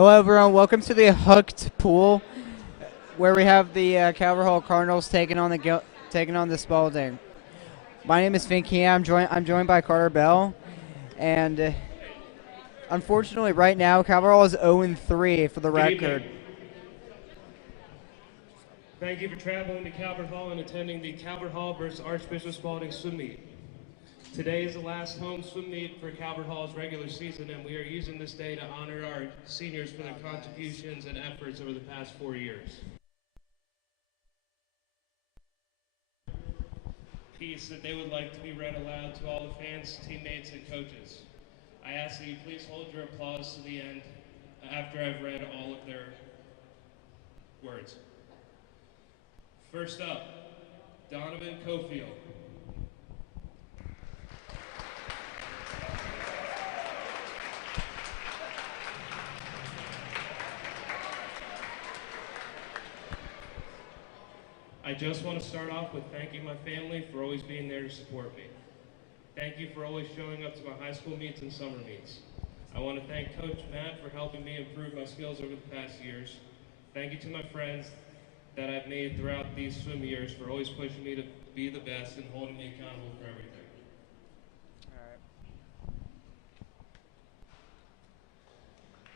Hello, everyone. Welcome to the Hooked Pool, where we have the Calvert Hall Cardinals taking on the Spalding. My name is Finky. I'm joined by Carter Bell, and unfortunately, right now, Calvert Hall is 0-3 for the Good record. evening. Thank you for traveling to Calvert Hall and attending the Calvert Hall versus Archbishop Spalding swim meet. Today is the last home swim meet for Calvert Hall's regular season, and we are using this day to honor our seniors for their contributions and efforts over the past 4 years. Piece that they would like to be read aloud to all the fans, teammates, and coaches. I ask that you please hold your applause to the end after I've read all of their words. First up, Donovan Cofield. I just want to start off with thanking my family for always being there to support me. Thank you for always showing up to my high school meets and summer meets. I want to thank Coach Matt for helping me improve my skills over the past years. Thank you to my friends that I've made throughout these swim years for always pushing me to be the best and holding me accountable for everything.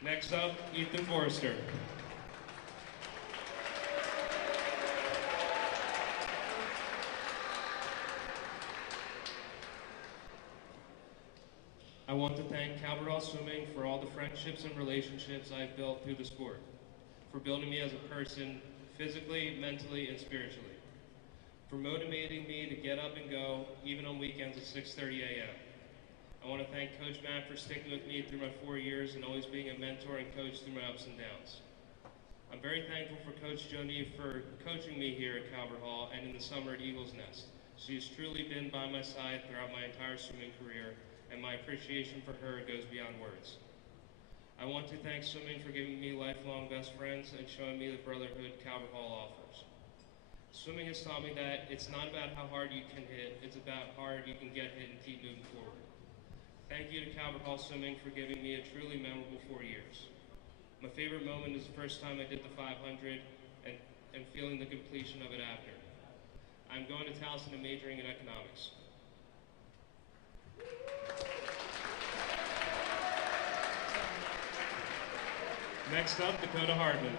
Next up, Ethan Forrester. I want to thank Calvert Hall Swimming for all the friendships and relationships I've built through the sport, for building me as a person physically, mentally, and spiritually, for motivating me to get up and go even on weekends at 6:30 a.m. I want to thank Coach Matt for sticking with me through my 4 years and always being a mentor and coach through my ups and downs. I'm very thankful for Coach Joni for coaching me here at Calvert Hall and in the summer at Eagles Nest. She has truly been by my side throughout my entire swimming career, and my appreciation for her goes beyond words. I want to thank swimming for giving me lifelong best friends and showing me the brotherhood Calvert Hall offers. Swimming has taught me that it's not about how hard you can hit, it's about how hard you can get hit and keep moving forward. Thank you to Calvert Hall Swimming for giving me a truly memorable 4 years. My favorite moment is the first time I did the 500 and feeling the completion of it after. I'm going to Towson and majoring in economics. Next up, Dakota Hardman.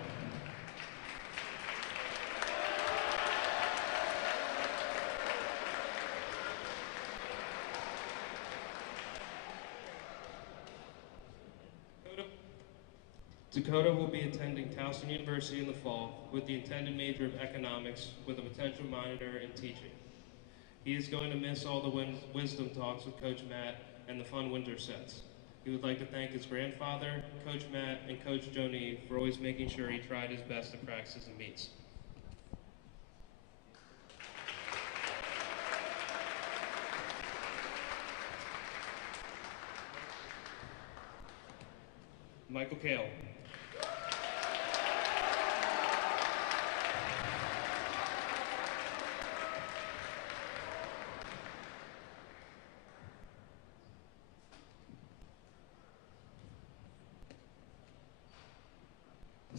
Dakota will be attending Towson University in the fall with the intended major of economics with a potential minor in teaching. He is going to miss all the wisdom talks with Coach Matt and the fun winter sets. He would like to thank his grandfather, Coach Matt, and Coach Joni for always making sure he tried his best at practices and meets. Michael Kale.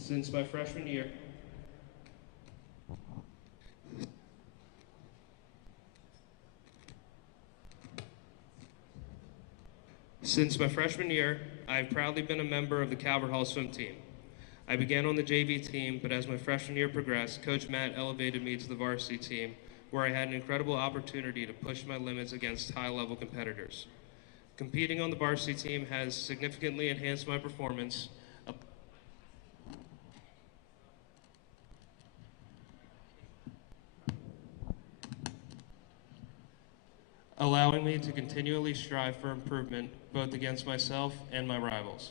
Since my freshman year, I've proudly been a member of the Calvert Hall swim team. I began on the JV team, but as my freshman year progressed, Coach Matt elevated me to the varsity team, where I had an incredible opportunity to push my limits against high-level competitors. Competing on the varsity team has significantly enhanced my performance, allowing me to continually strive for improvement both against myself and my rivals.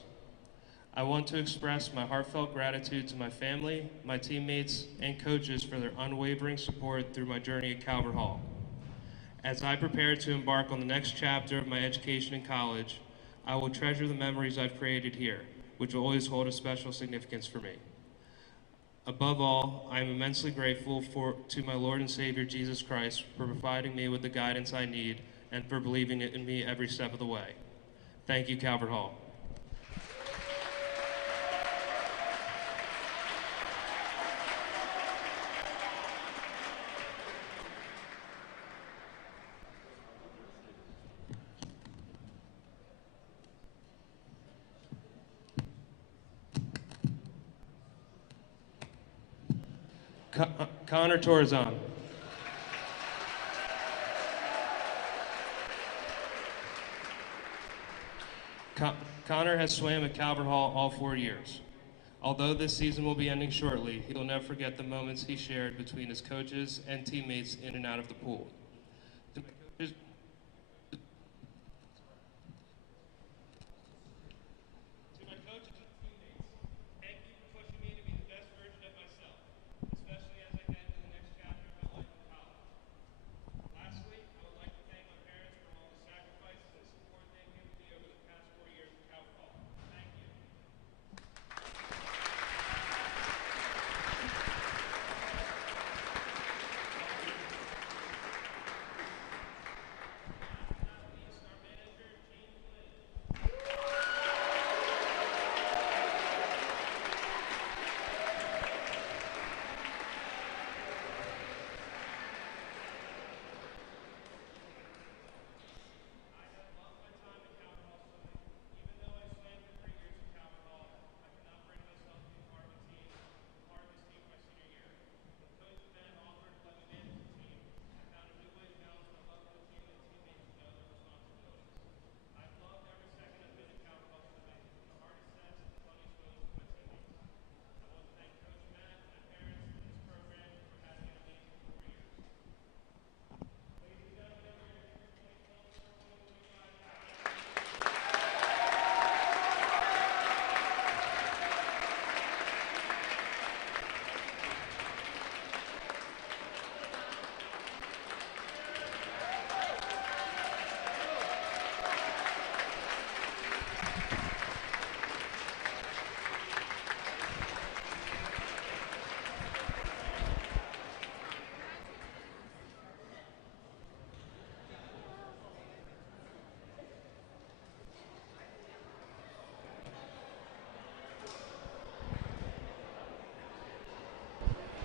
I want to express my heartfelt gratitude to my family, my teammates, and coaches for their unwavering support through my journey at Calvert Hall. As I prepare to embark on the next chapter of my education in college, I will treasure the memories I've created here, which will always hold a special significance for me. Above all, I am immensely grateful to my Lord and Savior Jesus Christ for providing me with the guidance I need and for believing in me every step of the way. Thank you, Calvert Hall. Connor Torzon. Connor has swam at Calvert Hall all 4 years. Although this season will be ending shortly, he'll never forget the moments he shared between his coaches and teammates in and out of the pool. To my coaches, and teammates, thank you for pushing me to be the best version of myself, especially as I head into the next chapter of my life in college. Lastly, I would like to thank my parents for all the sacrifices and support they've given me over the past 4 years at Calvert Hall. Thank you.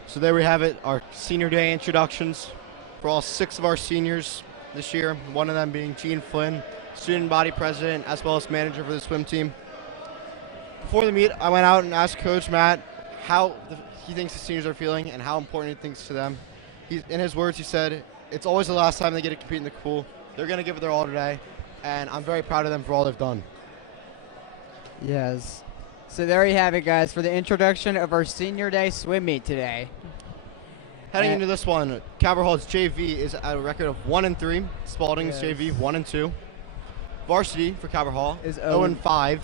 So there we have it, our senior day introductions for all 6 of our seniors this year, one of them being Gene Flynn, student body president as well as manager for the swim team. Before the meet, I went out and asked Coach Matt how he thinks the seniors are feeling and how important he thinks to them. In his words, he said, it's always the last time they get to compete in the pool. They're going to give it their all today, and I'm very proud of them for all they've done. Yes. So there you have it, guys, for the introduction of our senior day swim meet today. Heading into this one, Calvert Hall's JV is at a record of 1-3. Spalding's JV 1-2. Varsity for Calvert Hall is 0-5.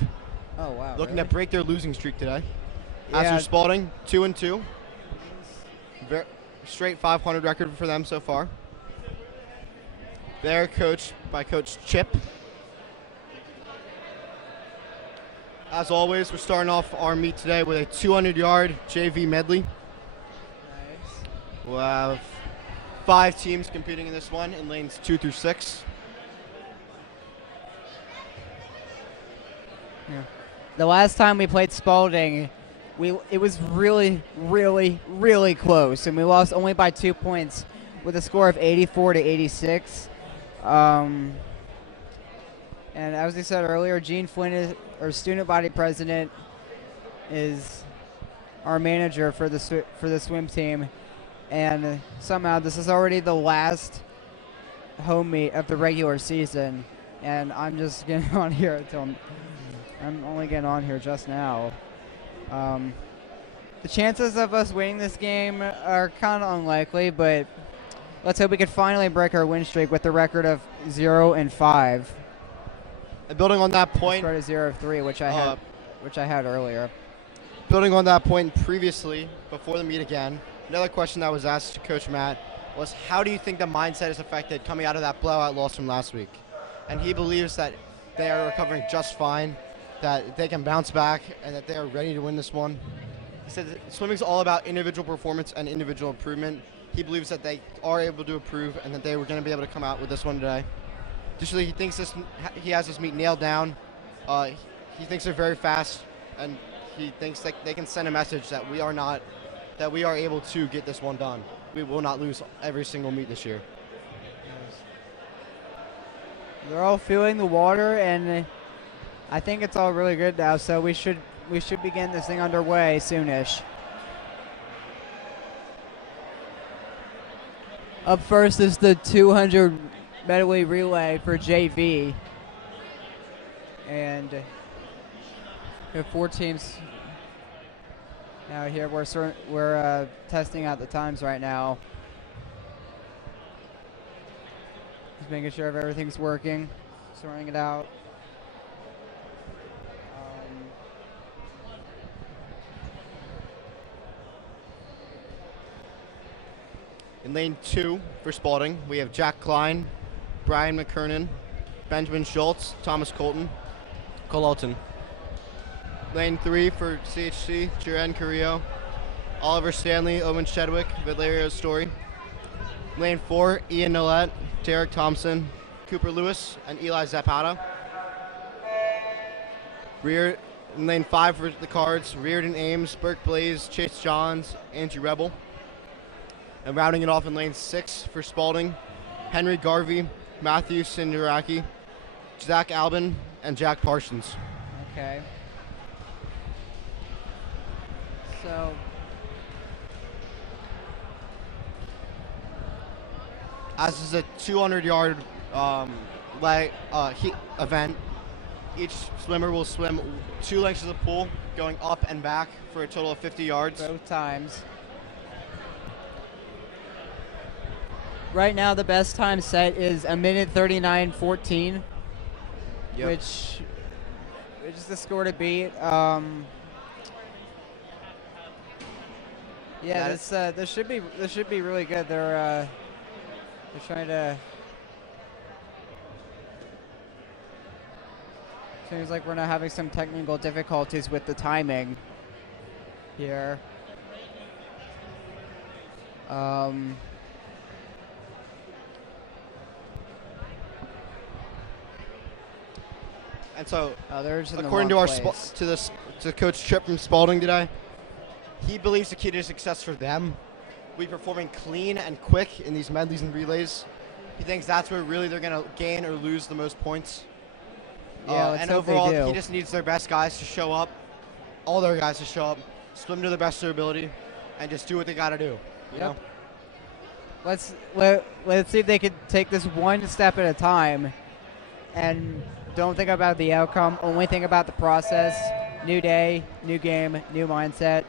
Oh wow! Looking really? to break their losing streak today. Yeah. As for Spalding, 2-2. Straight 500 record for them so far. They're coached by Coach Chip. As always, we're starting off our meet today with a 200-yard JV medley. Nice. We'll have 5 teams competing in this one in lanes 2 through 6. Yeah. The last time we played Spalding, it was really, really, really close, and we lost only by 2 points with a score of 84-86. And as we said earlier, Gene Flynn, is our student body president, is our manager for the swim team, and somehow this is already the last home meet of the regular season, and I'm just getting on here until I'm only getting on here just now. The chances of us winning this game are kind of unlikely, but let's hope we can finally break our win streak with the record of 0-5. And building on that point, Start at 0-3, which I had earlier. building on that point previously, before the meet again, another question that was asked to Coach Matt was, how do you think the mindset is affected coming out of that blowout loss from last week? And he believes that they are recovering just fine, that they can bounce back, and that they are ready to win this one. He said that swimming is all about individual performance and individual improvement. He believes that they are able to improve and that they were going to be able to come out with this one today. Additionally, he thinks he has this meet nailed down. He thinks they're very fast, and he thinks that they can send a message that we are able to get this one done. We will not lose every single meet this year. They're all feeling the water, and I think it's all really good now. So we should begin this thing underway soonish. Up first is the 200 medley relay for JV. And we have 4 teams now here. We're testing out the times right now. Just making sure everything's working, sorting it out. In lane 2 for Spalding, we have Jack Klein, Brian McKernan, Benjamin Schultz, Thomas Colton. Lane 3 for CHC, Jaren Carrillo, Oliver Stanley, Owen Shedwick, Valerio Story. Lane 4, Ian Nolette, Derek Thompson, Cooper Lewis, and Eli Zapata. In lane 5 for the Cards, Reardon Ames, Burke Blaze, Chase Johns, Andrew Rebel. And rounding it off in lane 6 for Spalding, Henry Garvey, Matthew Sindaraki, Zach Albin, and Jack Parsons. Okay. So as is a 200-yard heat event, each swimmer will swim 2 lengths of the pool, going up and back for a total of 50 yards. both times. Right now, the best time set is 1:39:14, Yep. which is the score to beat. Yeah, this should be really good. They're trying to. Seems like we're not having some technical difficulties with the timing here. And so, There's according to to Coach Tripp from Spalding today, he believes the key to success for them will be performing clean and quick in these medleys and relays. He thinks that's where really they're going to gain or lose the most points. Yeah, let's and hope they overall, do. he just needs their best guys to show up, all their guys to show up, swim to the best of their ability, and just do what they got to do. You know? Let's see if they can take this one step at a time, and don't think about the outcome. Only think about the process. New day, new game, new mindset.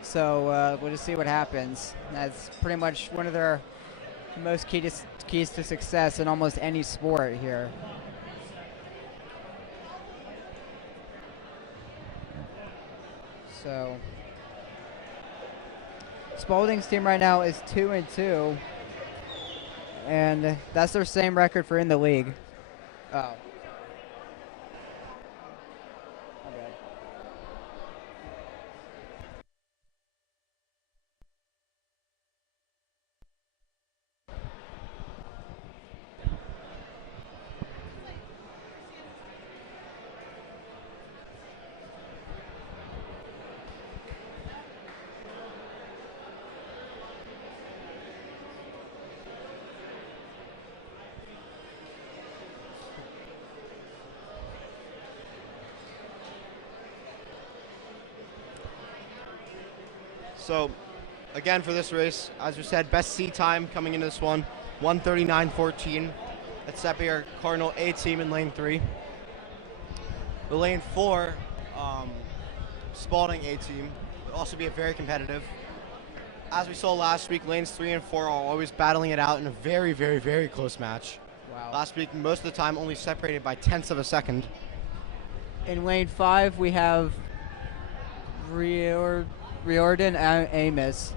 So we'll just see what happens. That's pretty much one of their most keys to success in almost any sport here. So Spalding's team right now is 2-2, and that's their same record for in the league. Oh. My bad. So, again, for this race, as we said, best C time coming into this one, 1:39:14. That's Sepier Cardinal A team in lane 3. The lane 4, Spalding A team, will also be a very competitive. As we saw last week, lanes 3 and 4 are always battling it out in a very, very, very close match. Wow. Last week, most of the time, only separated by tenths of a second. In lane 5, we have Riordan Amos.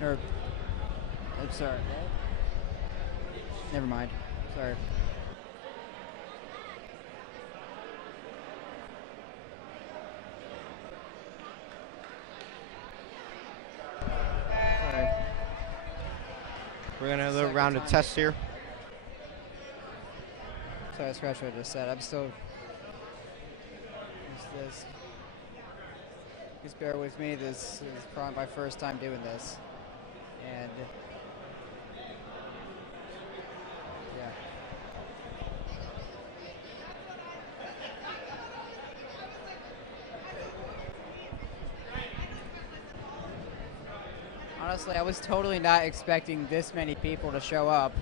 I'm sorry. Never mind. Sorry. We're going to have a Second round of time. tests here. Sorry, I scratched what I just said. I'm still. This. Just bear with me. This is probably my first time doing this, and yeah. Honestly, I was totally not expecting this many people to show up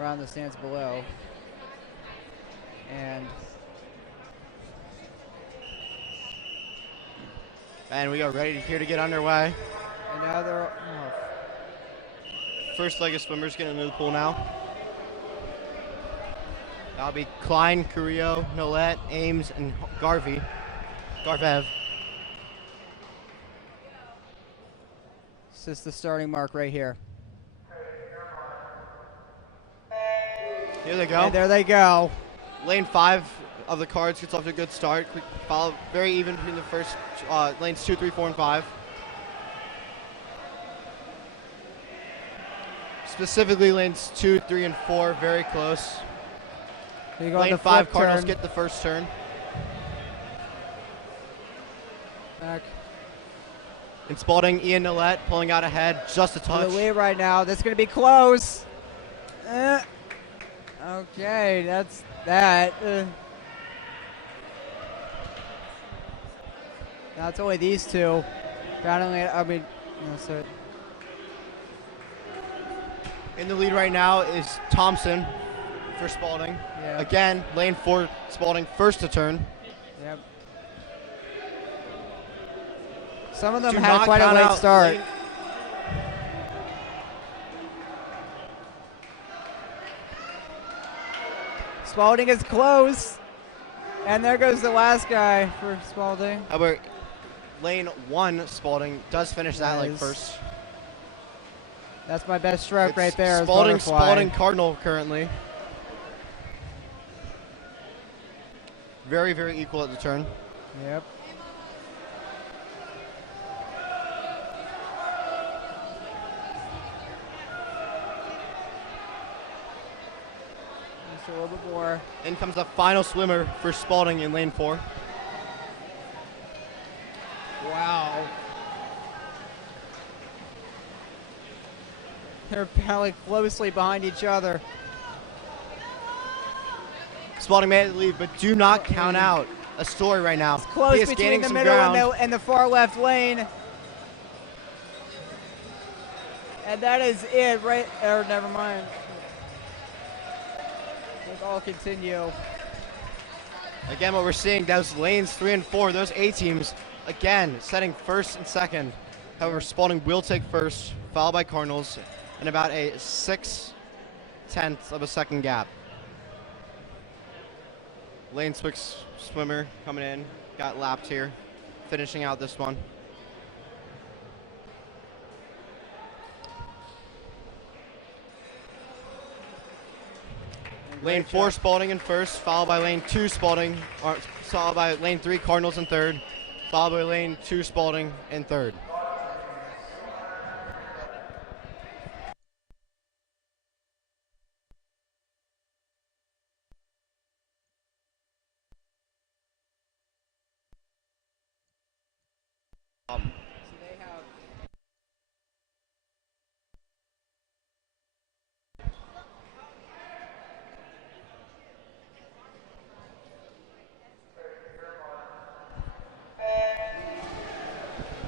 around the stands below. And we are ready here to get underway. And now they're First leg of swimmers getting into the pool now. That'll be Klein, Carrillo, Nolette, Ames, and Garvev. This is the starting mark right here. Here they go. And there they go. Lane 5 of the cards gets off to a good start. Quick follow, very even between the first lanes 2, 3, 4, and 5. Specifically lanes 2, 3, and 4, very close. You go Lane 5 Cardinals get the first turn. Back. In Spalding, Ian Nolette pulling out ahead, just a touch. The lead right now. That's going to be close. Okay, that's that. Now it's only these two. So In the lead right now is Thompson for Spalding. Yeah. Again, lane 4 Spalding first to turn. Yep. Some of them Do had not quite a count late out start. lane- Spalding is close. And there goes the last guy for Spalding. However, lane 1 Spalding does finish that leg Nice. first. That's my best stroke It's right there. is Spalding, butterfly. Spalding Cardinal currently. Very, very equal at the turn. Yep. Just a little bit more. In comes the final swimmer for Spalding in lane 4. Wow. They're probably closely behind each other. Spalding made the lead, but do not count out a story right now. Close He is between gaining the some middle ground. and the far left lane. And that is it, right? Or never mind. Let's all continue. Again, what we're seeing, those lanes 3 and 4, those A teams, again, setting first and second. However, Spalding will take first, followed by Cardinals, in about a 6/10 of a second gap. Lane 6 swimmer coming in, got lapped here, finishing out this one. Lane 4 Spalding in first, followed by lane 2 Spalding, followed by lane 3 Cardinals in third, followed by lane 2 Spalding in third.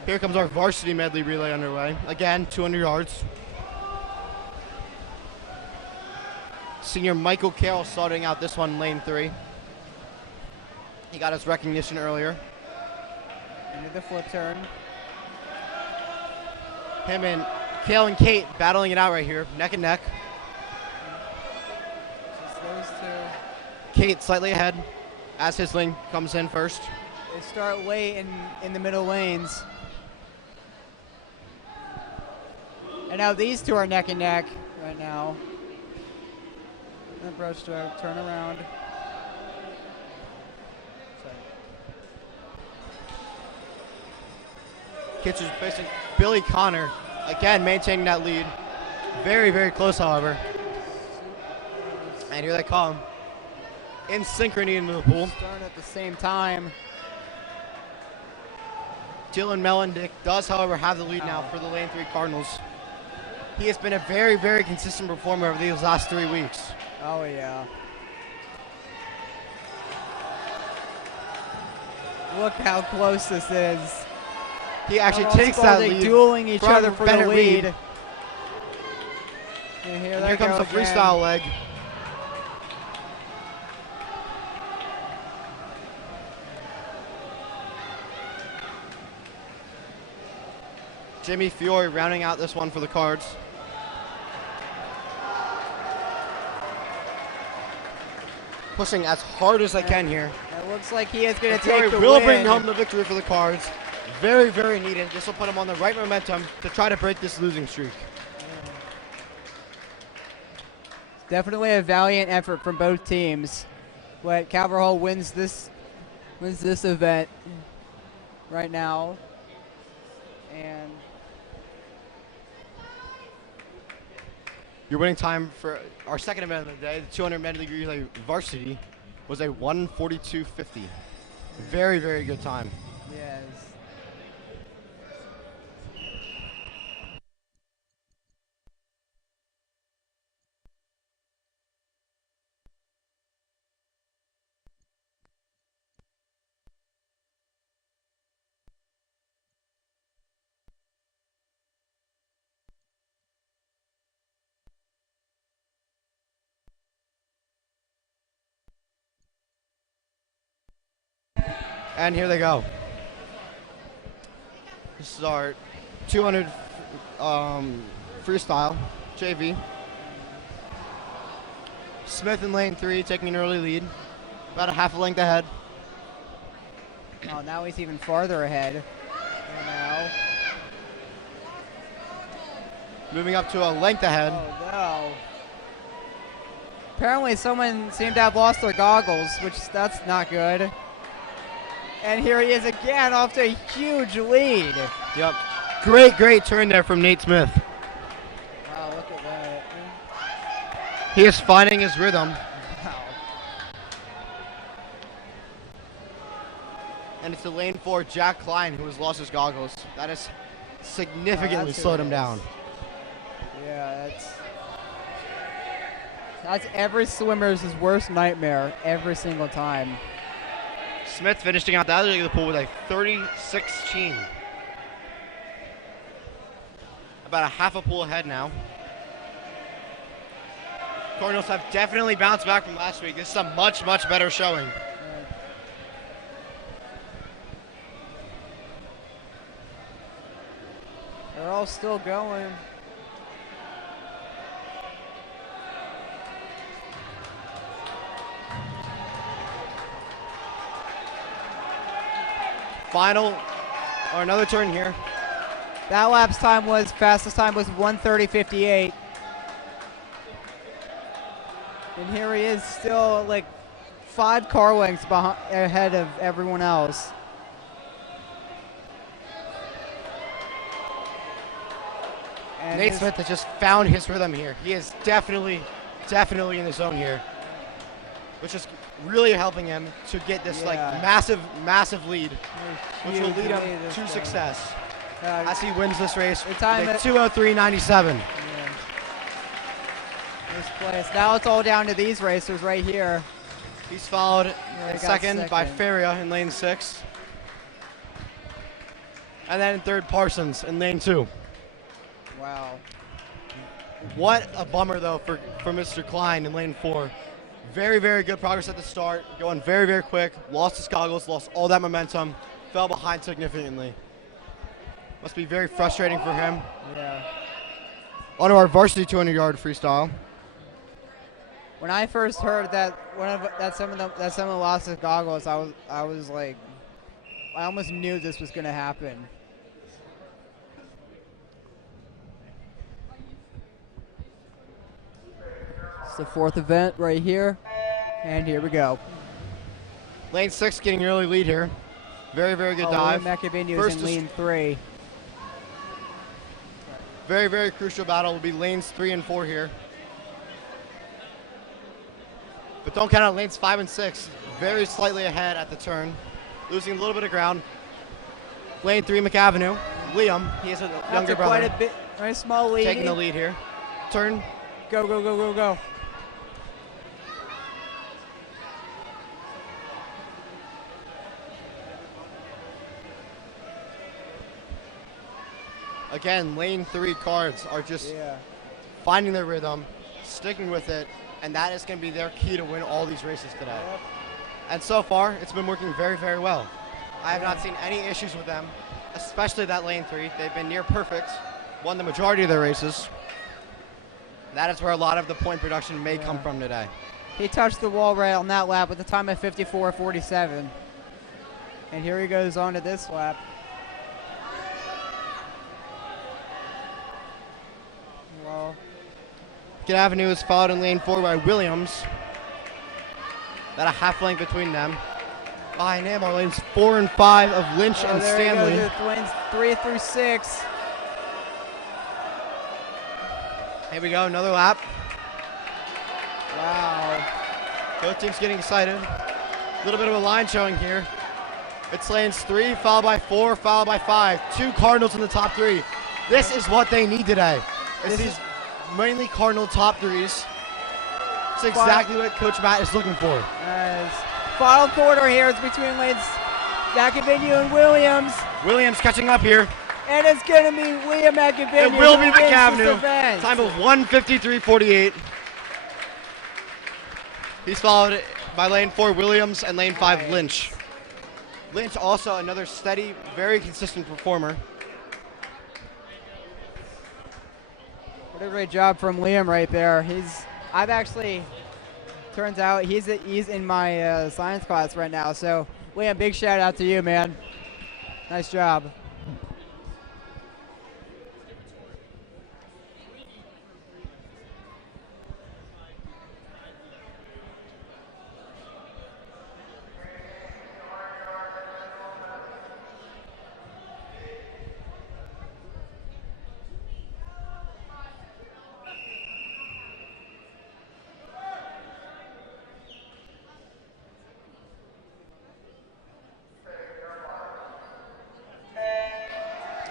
Here comes our varsity medley relay underway. Again, 200 yards. Senior Michael Carroll starting out this one, lane 3. He got his recognition earlier. Into the flip turn. Him and Kale and Kate battling it out right here, neck and neck. Just those two. Kate slightly ahead as his lane comes in first. They start late in the middle lanes. And now these two are neck and neck right now. The brush stroke, turn around. Kitcher's facing Billy Connor, again maintaining that lead. Very, very close, however. And here they come. In synchrony into the pool. Starting at the same time. Dylan Mellendick does, however, have the lead now for the lane 3 Cardinals. He has been a very, very consistent performer over these last 3 weeks. Oh, yeah. Look how close this is. He actually Carnell takes that Spalding lead dueling each from other for Bennett the lead. Reed. And here, And they here comes go the again. freestyle leg. Jimmy Fiore rounding out this one for the Cards. Pushing as hard as I can here. It looks like he is going to Fiore take the will win. bring home the victory for the Cards. Very, very needed. This will put him on the right momentum to try to break this losing streak. Definitely a valiant effort from both teams. But Calvert Hall wins this event right now. And Your winning time for our second event of the day, the 200 medley relay varsity, was a 1:42.50. Very, very good time. yes. And here they go. This is our 200 freestyle JV. Smith in lane 3 taking an early lead, about a half a length ahead. Oh, now he's even farther ahead. And now. Moving up to a length ahead. Oh, no. Apparently someone seemed to have lost their goggles, which that's not good. And here he is again off to a huge lead. Yep. Great, great turn there from Nate Smith. Wow, look at that. He is finding his rhythm. Wow. And it's the lane 4 Jack Klein who has lost his goggles. That has significantly that's who slowed it him is. down. Yeah, that's every swimmer's worst nightmare every single time. Smith finishing out the other leg of the pool with a 30-16. About a half a pool ahead now. Cardinals have definitely bounced back from last week. This is a much, much better showing. They're all still going. Final, or another turn here. That lap's time was, fastest time was 1:30.58. And here he is still like 5 car lengths ahead of everyone else. And Nate Smith has just found his rhythm here. He is definitely in the zone here, which is really helping him to get this like Yeah. massive lead, which will huge lead him lead this to time. success Uh, as he wins this race the with time a at- 2:03.97. Yeah. This place. Now it's all down to these racers right here. He's followed they in got second by second. Feria in lane 6. And then in third, Parsons in lane 2. Wow. What a bummer, though, for Mr. Klein in lane 4. Very, very good progress at the start. Going very, very quick. Lost his goggles, lost all that momentum. Fell behind significantly. Must be very frustrating for him. Yeah. On to our varsity 200-yard freestyle. When I first heard that someone lost his goggles, I was like, I almost knew this was going to happen. It's the 4th event right here, and here we go. Lane 6 getting an early lead here. Very, very good dive. Macabinius First in to lane 3. Very, very crucial battle will be lanes 3 and 4 here. But don't count out lanes 5 and 6. Very slightly ahead at the turn. Losing a little bit of ground. Lane 3, McAvenue. Liam, he has a younger After quite brother, a bit, very small lead. taking the lead here. Turn. Go, go, go, go, go. Again, lane 3 cards are just finding their rhythm, sticking with it, and that is going to be their key to win all these races today. Yep. And so far, it's been working very, very well. I have not seen any issues with them, especially that lane 3. They've been near perfect, won the majority of their races. That is where a lot of the point production may come from today. He touched the wall right on that lap with a time of 54.47. And here he goes on to this lap. Well, Pickett Avenue is followed in lane 4 by Williams. About a half length between them. Behind him are lanes 4 and 5 of Lynch and there Stanley. He goes with lanes 3 through 6. Here we go, another lap. Wow. Both teams getting excited. A little bit of a line showing here. It's lanes 3, followed by 4, followed by 5. 2 Cardinals in the top 3. This is what they need today. This is mainly Cardinal top 3s. It's exactly what Coach Matt is looking for. Final quarter here is between lanes McAvenue and Williams. Williams catching up here. And it's going to be Liam McAvenue. It will be who wins this McAvenue. event. Time of 1:53.48. He's followed by lane 4 Williams and lane 5 Lynch. Lynch also another steady, very consistent performer. What a great job from Liam right there. Turns out he's in my science class right now. So Liam, big shout out to you, man. Nice job.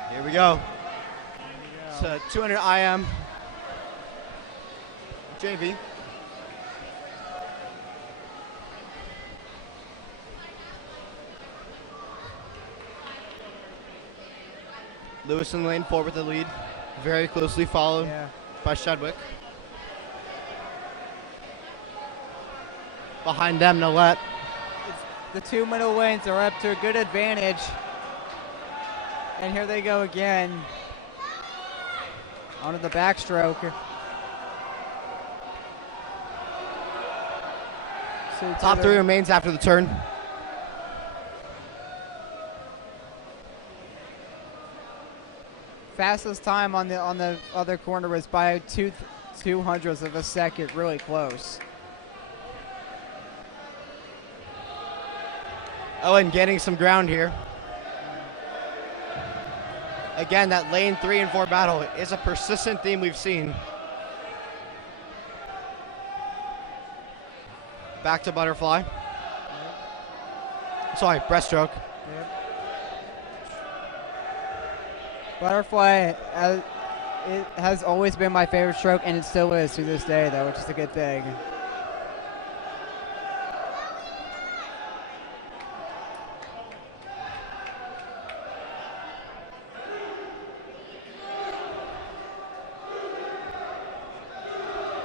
Here we go. It's a 200 IM JV. Lewis in lane 4 with the lead. Very closely followed by Shedwick. Behind them, Nolette. The 2 middle lanes are up to a good advantage. And here they go again. Onto the backstroke. Top 3 remains after the turn. Fastest time on the other corner was by 2/200ths of a second, really close. Oh, and getting some ground here. Again, that lane 3 and 4 battle is a persistent theme we've seen. Back to Butterfly. Sorry, breaststroke. Butterfly it has always been my favorite stroke, and it still is to this day, though, which is a good thing.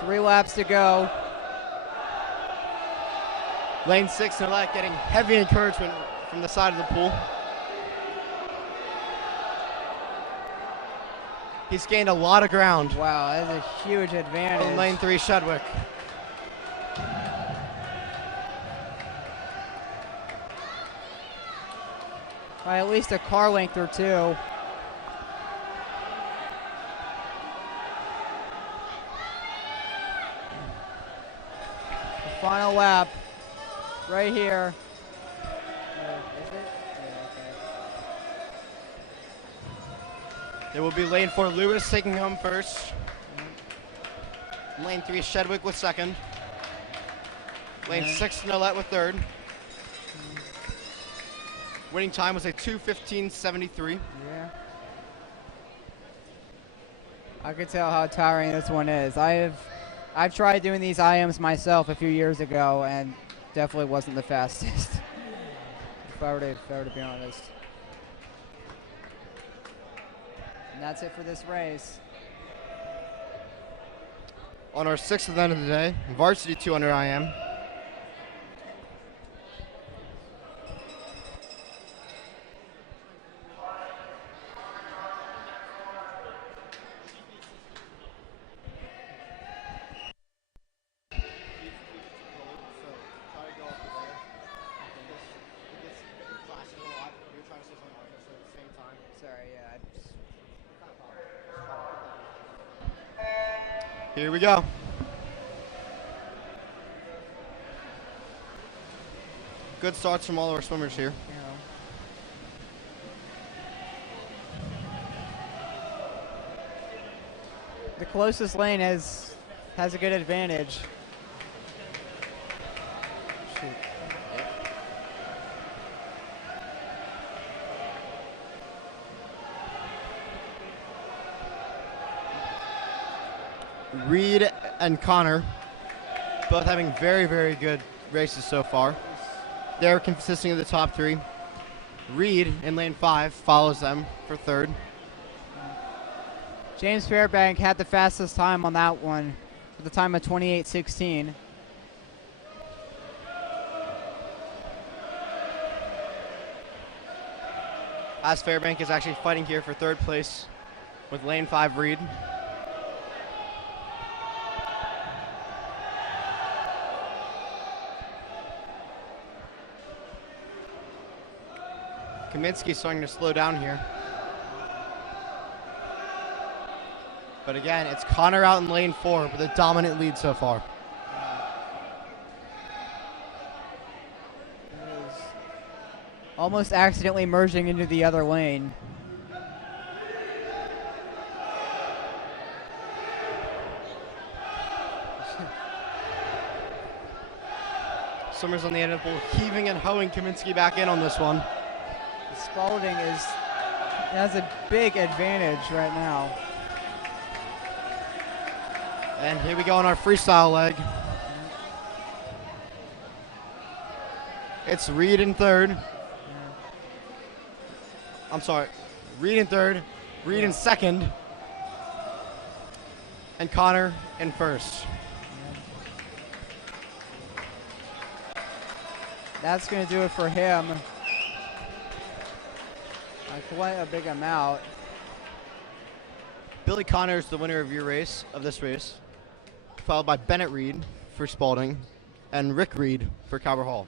Three laps to go. Lane 6, Nolette getting heavy encouragement from the side of the pool. He's gained a lot of ground. Wow, that's a huge advantage. In lane 3, Shedwick. By at least a car length or two. The final lap, right here. Is it? Yeah, okay. It will be lane 4, Lewis taking home first. Lane 3, Shedwick with second. Lane 6, Nolette with third. Winning time was a 2:15.73. Yeah. I could tell how tiring this one is. I've tried doing these IMs myself a few years ago, and definitely wasn't the fastest. if I were to be honest. that's it for this race. On our sixth event of the day, Varsity 200 IM. Sorry, yeah. Here we go. Good starts from all of our swimmers here. The closest lane has a good advantage. Shoot. Reed and Connor both having very, very good races so far. They're consisting of the top three. Reed in lane 5 follows them for third. James Fairbank had the fastest time on that one with a time of 28:16. As Fairbank is actually fighting here for third place with lane 5 Reed. Kaminsky's starting to slow down here. But again, it's Connor out in lane 4 with a dominant lead so far. Almost accidentally merging into the other lane. Summers on the end of the pool, heaving and hoeing Kaminsky back in on this one. Spalding has a big advantage right now. And here we go on our freestyle leg. It's Reed in third. I'm sorry, Reed in third, Reed in second, and Connor in first. That's going to do it for him. Quite a big amount. Billy Connor is the winner of this race, followed by Bennett Reed for Spalding and Rick Reed for Calvert Hall.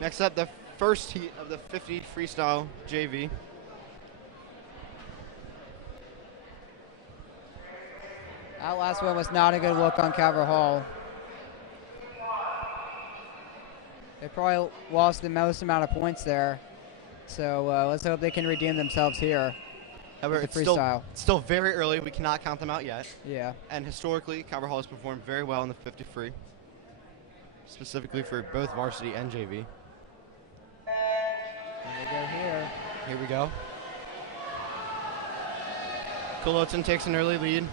Next up, the first heat of the 50 freestyle JV. That last one was not a good look on Calvert Hall. They probably lost the most amount of points there. So let's hope they can redeem themselves here. However, with it's the freestyle. still very early. We cannot count them out yet. Yeah. And historically, Calvert Hall has performed very well in the 50 free, specifically for both varsity and JV. And we go here. Here we go. Kolotin takes an early lead.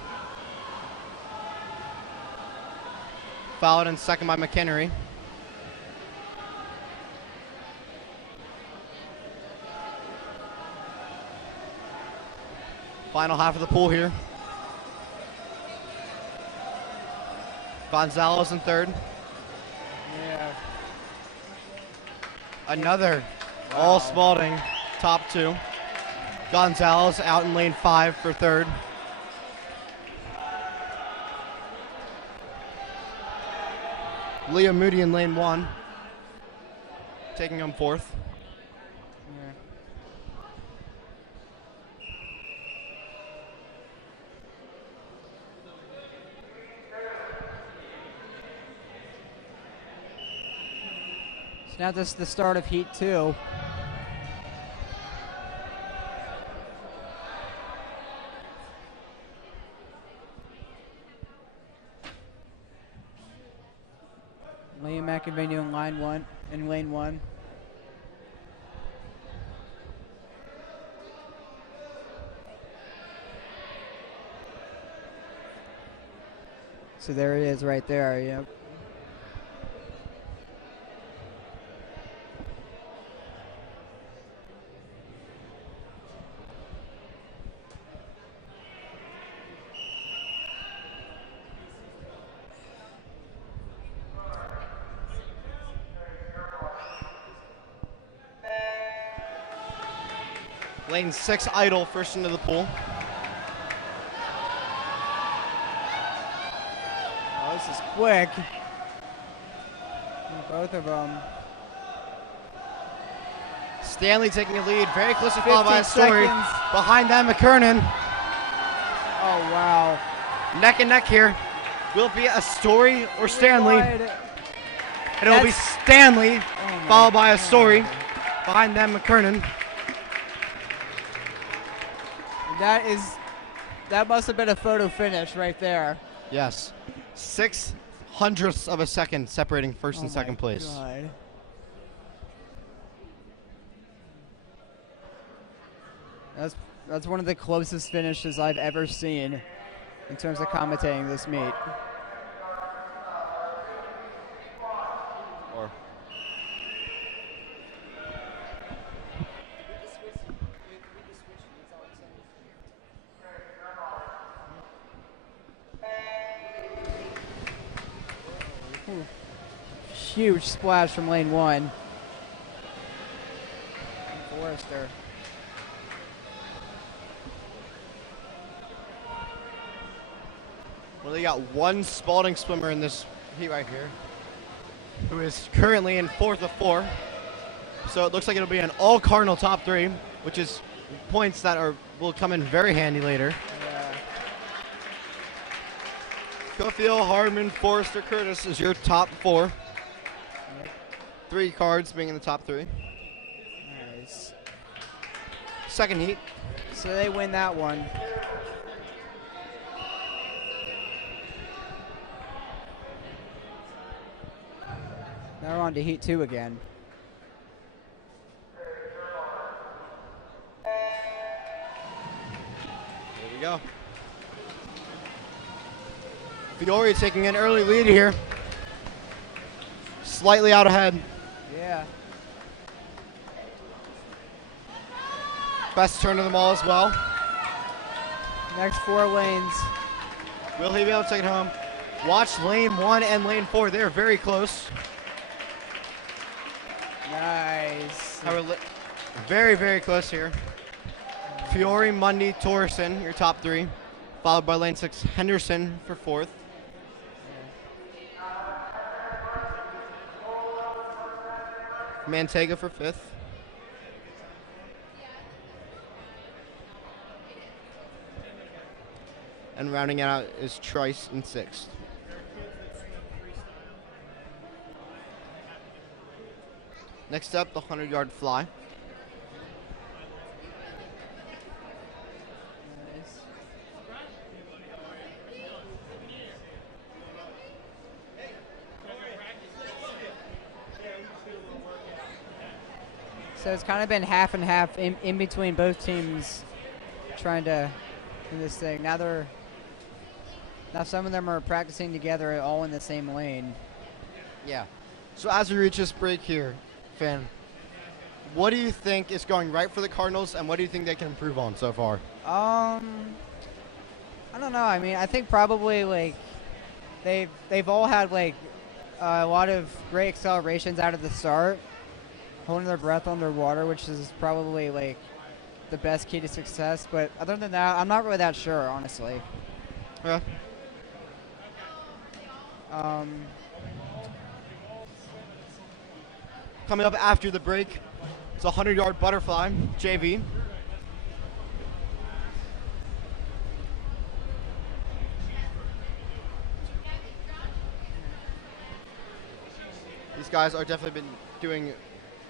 Followed in second by McHenry. Final half of the pool here. Gonzalez in third. Yeah. Another all Spalding top two. Gonzalez out in lane 5 for third. Leah Moody in lane 1, taking him fourth. Yeah. So now this is the start of Heat 2. Liam McAvenue in lane 1. So there he is right there, yep. Lane 6 idle, first into the pool. Oh, this is quick. Both of them. Stanley taking a lead, very closely followed by 15 Story. seconds. Behind them, McKernan. Oh, wow. Neck and neck here. Will it be a Story or Stanley? Wide. And it will be Stanley, Oh my followed by a God. Story. Behind them, McKernan. That must have been a photo finish right there. Yes. 0.06 of a second separating first and second place. God. That's one of the closest finishes I've ever seen in terms of commentating this meet. Or Huge splash from lane 1. Forrester. well, they got one Spalding swimmer in this heat right here, who is currently in 4th of 4. So it looks like it'll be an all Cardinal top 3, which is points that will come in very handy later. Yeah. Cofield, Hardman, Forrester, Curtis is your top 4. 3 cards being in the top 3. Nice. Second heat. So they win that one. Now we're on to heat 2 again. There we go. Fiore taking an early lead here. Slightly out ahead. Yeah. Best turn of them all as well. Next 4 lanes. Will he be able to take it home? Watch lane 1 and lane 4. They're very close. Nice. Very, very close here. Fiore, Mundy, Torreson, your top 3. Followed by lane 6, Henderson for 4th. Mantega for 5th. And rounding it out is Trice in 6th. Next up, the 100-yard fly. Nice. So it's kind of been half and half in between both teams trying to do this thing. Now some of them are practicing together all in the same lane. Yeah. So as we reach this break here, Finn, what do you think is going right for the Cardinals, and what do you think they can improve on so far? I don't know. I mean, I think probably like they've all had like a lot of great accelerations out of the start, holding their breath underwater, which is probably like the best key to success. But other than that, I'm not really that sure, honestly. Yeah. Coming up after the break, it's a 100-yard butterfly, JV. These guys are definitely been doing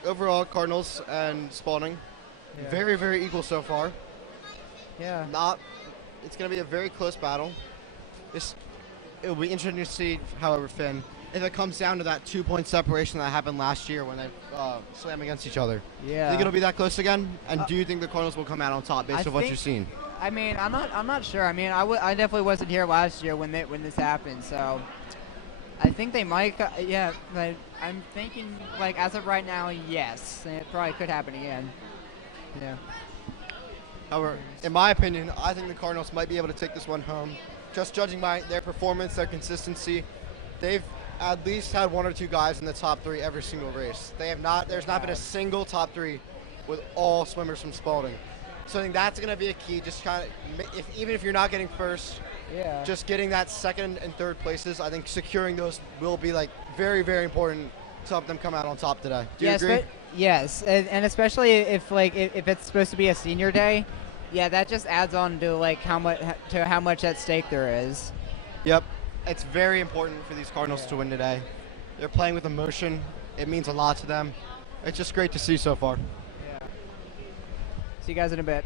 overall Cardinals and Spalding. Yeah. Very, very equal so far. Yeah. It's going to be a very close battle. It'll be interesting to see, however, Finn, if it comes down to that 2-point separation that happened last year when they slam against each other. Yeah. Do you think it'll be that close again? And do you think the Cardinals will come out on top based on what you've seen? I mean, I'm not sure. I mean, I definitely wasn't here last year when this happened, so I think they might. Yeah, like, I'm thinking like as of right now, yes, and it probably could happen again. Yeah. However, in my opinion, I think the Cardinals might be able to take this one home. Just judging by their performance, their consistency, they've at least had 1 or 2 guys in the top 3 every single race. There's not been a single top 3 with all swimmers from Spalding. So I think that's going to be a key. Just kind of, even if you're not getting first, Yeah. just getting that second and third places, I think securing those will be like very, very important to help them come out on top today. Do you agree? Yes, and especially if it's supposed to be a senior day, yeah, that just adds on to like how much at stake there is. Yep. It's very important for these Cardinals to win today. They're playing with emotion. It means a lot to them. It's just great to see so far. Yeah. See you guys in a bit.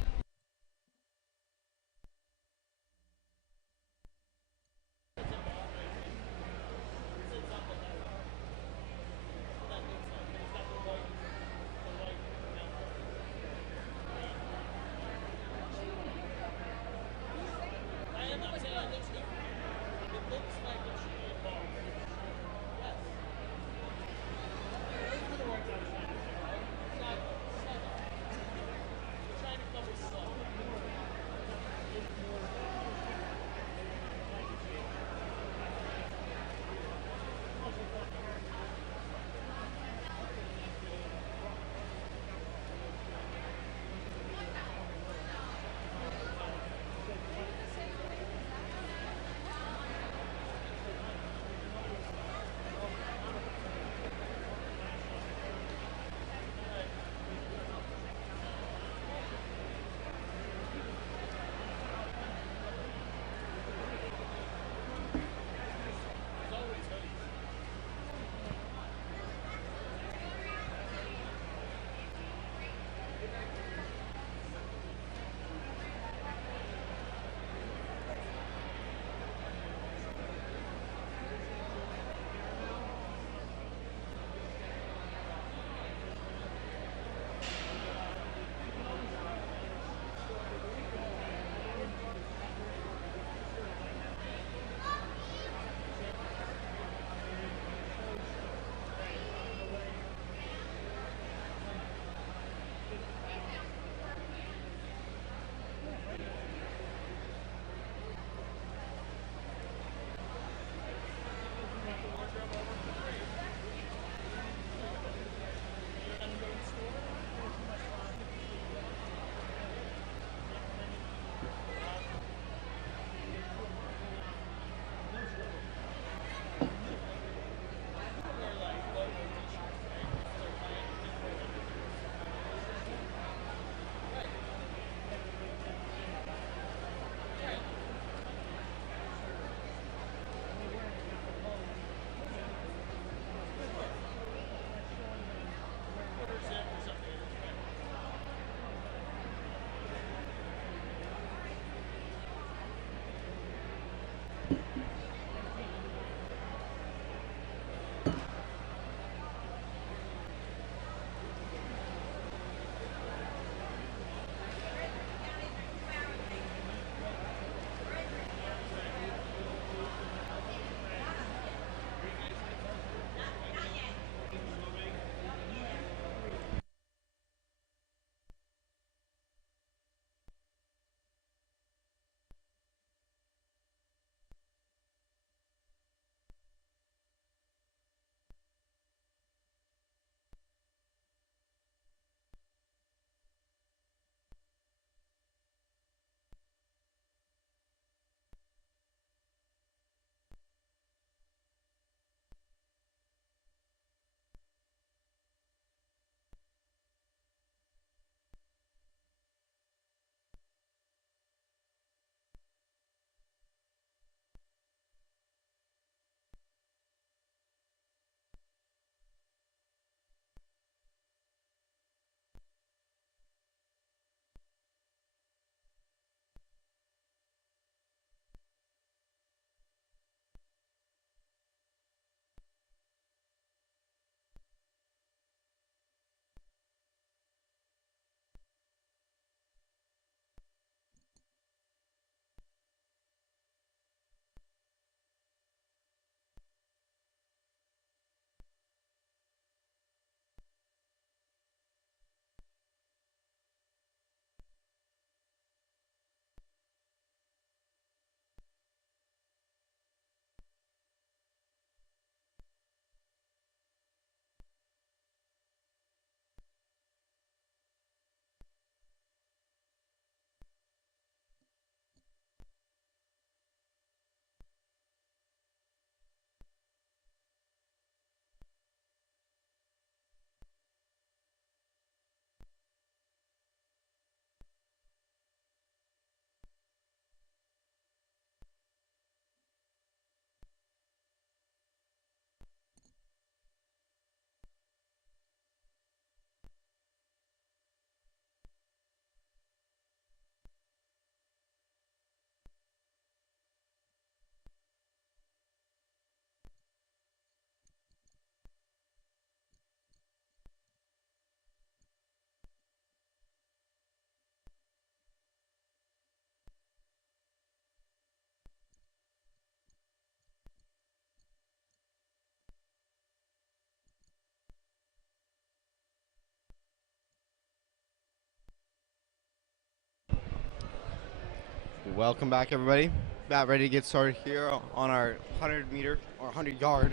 Welcome back, everybody. About ready to get started here on our 100-meter or 100-yard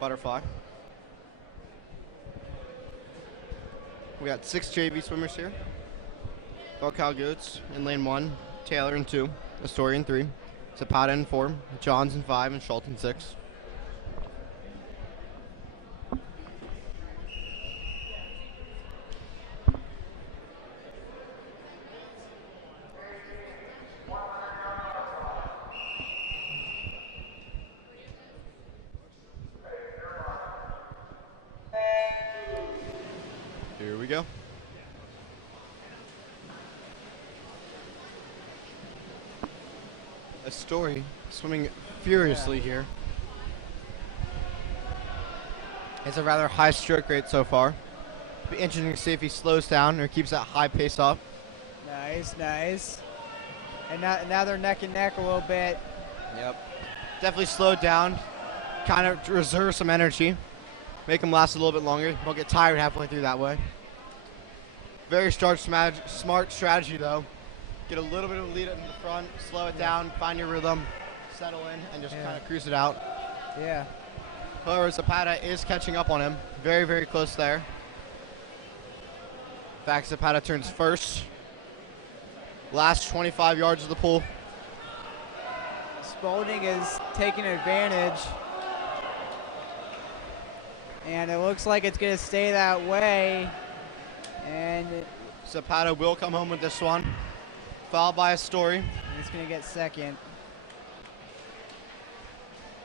butterfly. We got 6 JV swimmers here. Cal Goats in lane 1, Taylor in 2, Astoria in 3, Zapata in 4, Johns in 5, and Schultz in 6. Here we go. Astoria swimming furiously here. It's a rather high stroke rate so far. Be interesting to see if he slows down or keeps that high pace up. Nice, nice. And now they're neck and neck a little bit. Yep. Definitely slowed down. Kind of reserve some energy. Make them last a little bit longer. Don't get tired halfway through that way. Very smart strategy, though. Get a little bit of a lead in the front, slow it down, find your rhythm, settle in, and just kind of cruise it out. Yeah. However, Zapata is catching up on him. Very, very close there. In fact, Zapata turns first. Last 25 yards of the pool. Spalding is taking advantage. And it looks like it's going to stay that way. And Zapata will come home with this one. Followed by Astoria. he's going to get second.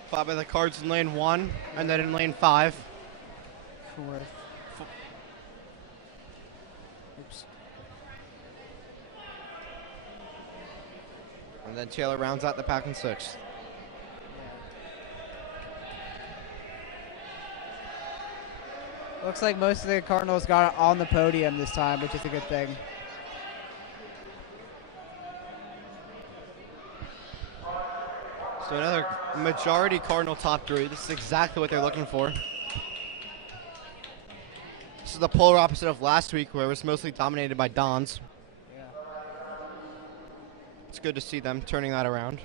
Followed by the Cards in lane 1, and then in lane 5. Fourth. Oops. And then Taylor rounds out the pack in 6th. Looks like most of the Cardinals got it on the podium this time, which is a good thing. So another majority Cardinal top 3. This is exactly what they're looking for. This is the polar opposite of last week, where it was mostly dominated by Dons. Yeah. It's good to see them turning that around.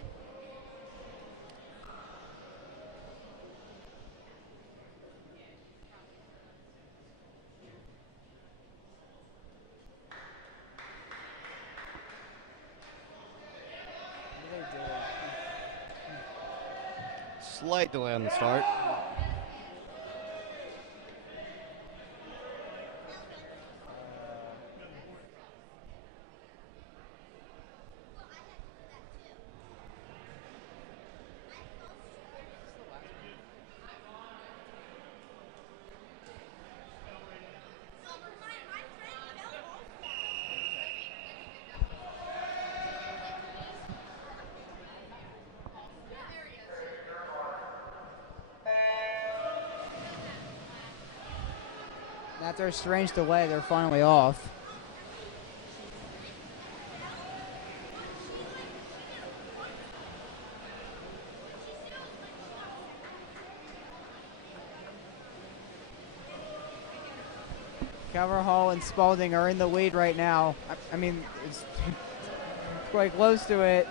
Slight delay on the start. After a strange delay, they're finally off. Hall and Spalding are in the lead right now. I mean, it's quite close to it.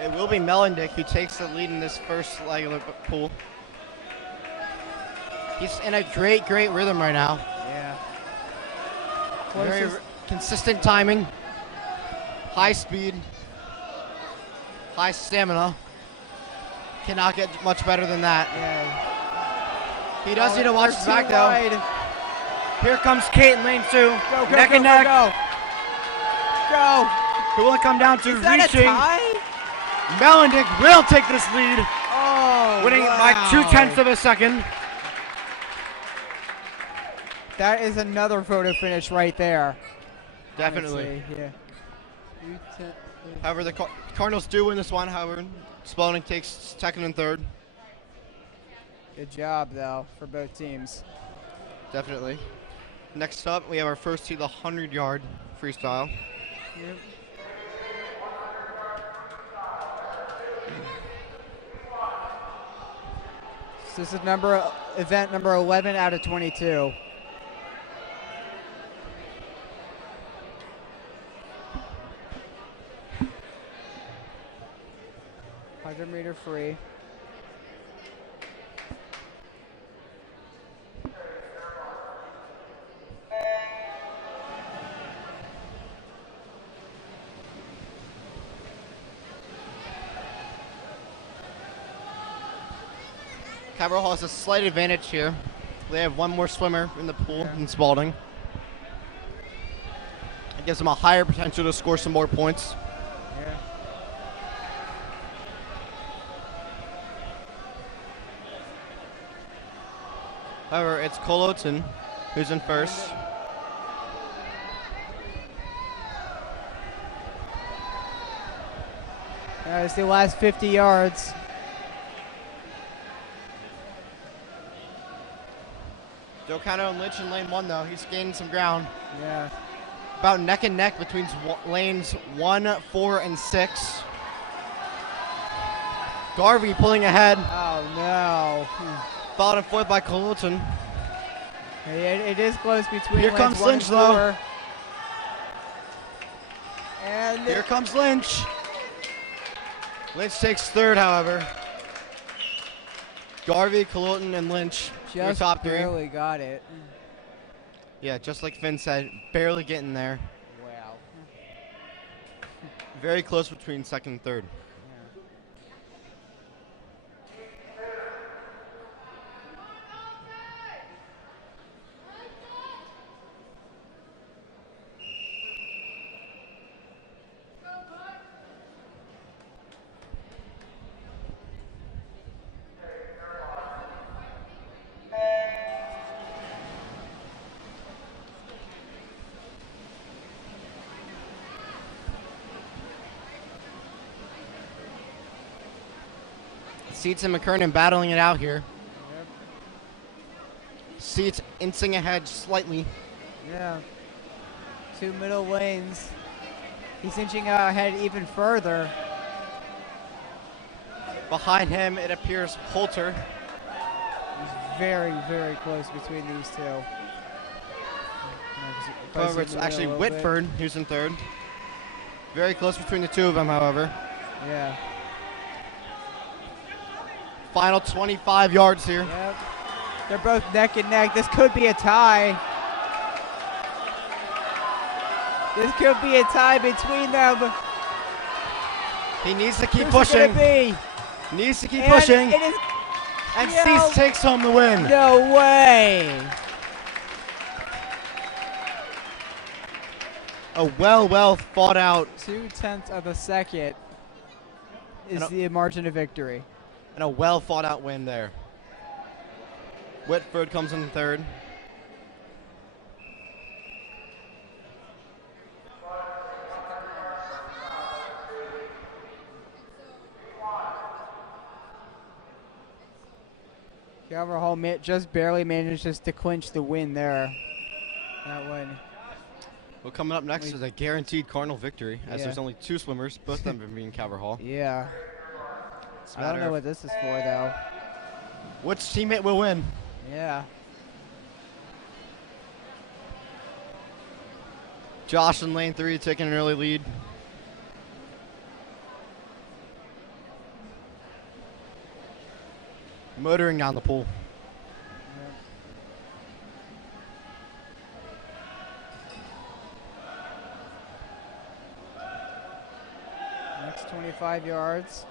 It will be Mellendick who takes the lead in this first leg of the pool. He's in a great, great rhythm right now. Yeah. Very consistent timing, high speed, high stamina. Cannot get much better than that. Yeah. He does need to watch his back, though. Wide. Here comes Kate in lane 2. Go, neck and neck. Go. Who will it come down to? Is that reaching. a tie? Mellendick will take this lead, Oh, winning wow. by 0.2 of a second. That is another photo finish right there. Definitely. Honestly, yeah. However, the Cardinals do win this one. However, Spalding takes second and third. Good job, though, for both teams. Definitely. Next up, we have our first tee, the 100-yard freestyle. Yep. So this is event number 11 out of 22. 100-meter free. Cabral Hall has a slight advantage here. They have one more swimmer in the pool than Spalding. It gives them a higher potential to score some more points. Yeah. However, it's Coloton who's in first. It's the last 50 yards. D'Ocano and Lynch in lane 1, though. He's gaining some ground. Yeah. About neck and neck between lanes 1, 4, and 6. Garvey pulling ahead. Oh, no. Followed in fourth by Coloton. It is close between Here lanes comes 1 Lynch, and 4. And Here comes Lynch. Lynch takes third, however. Garvey, Coloton, and Lynch. Your just top three. barely got it. Yeah, just like Finn said, barely getting there. Wow. Very close between second and third. Seats and McKernan battling it out here. Seats inching ahead slightly. Yeah. 2 middle lanes. He's inching ahead even further. Behind him, it appears Poulter. He's very, very close between these two. However, it's actually Whitford who's in third. Very close between the two of them, however. Yeah. Final 25 yards here. Yep. They're both neck and neck. This could be a tie. This could be a tie between them. He needs to keep Who's pushing. it gonna be? Needs to keep And pushing. it is, And no. Seats takes home the win. No way. A well thought out 0.2 of a second is And the margin of victory. and a well thought out win there. Whitford comes in third. Calvert Hall just barely manages to clinch the win there. That win. Well, coming up next is a guaranteed Cardinal victory, as Yeah. there's only 2 swimmers, both of them being Calvert Hall. Yeah. It's a I don't matter know of what this is for, though. which teammate will win. Yeah. Josh in lane 3 taking an early lead. Motoring down the pool. Next 25 yards.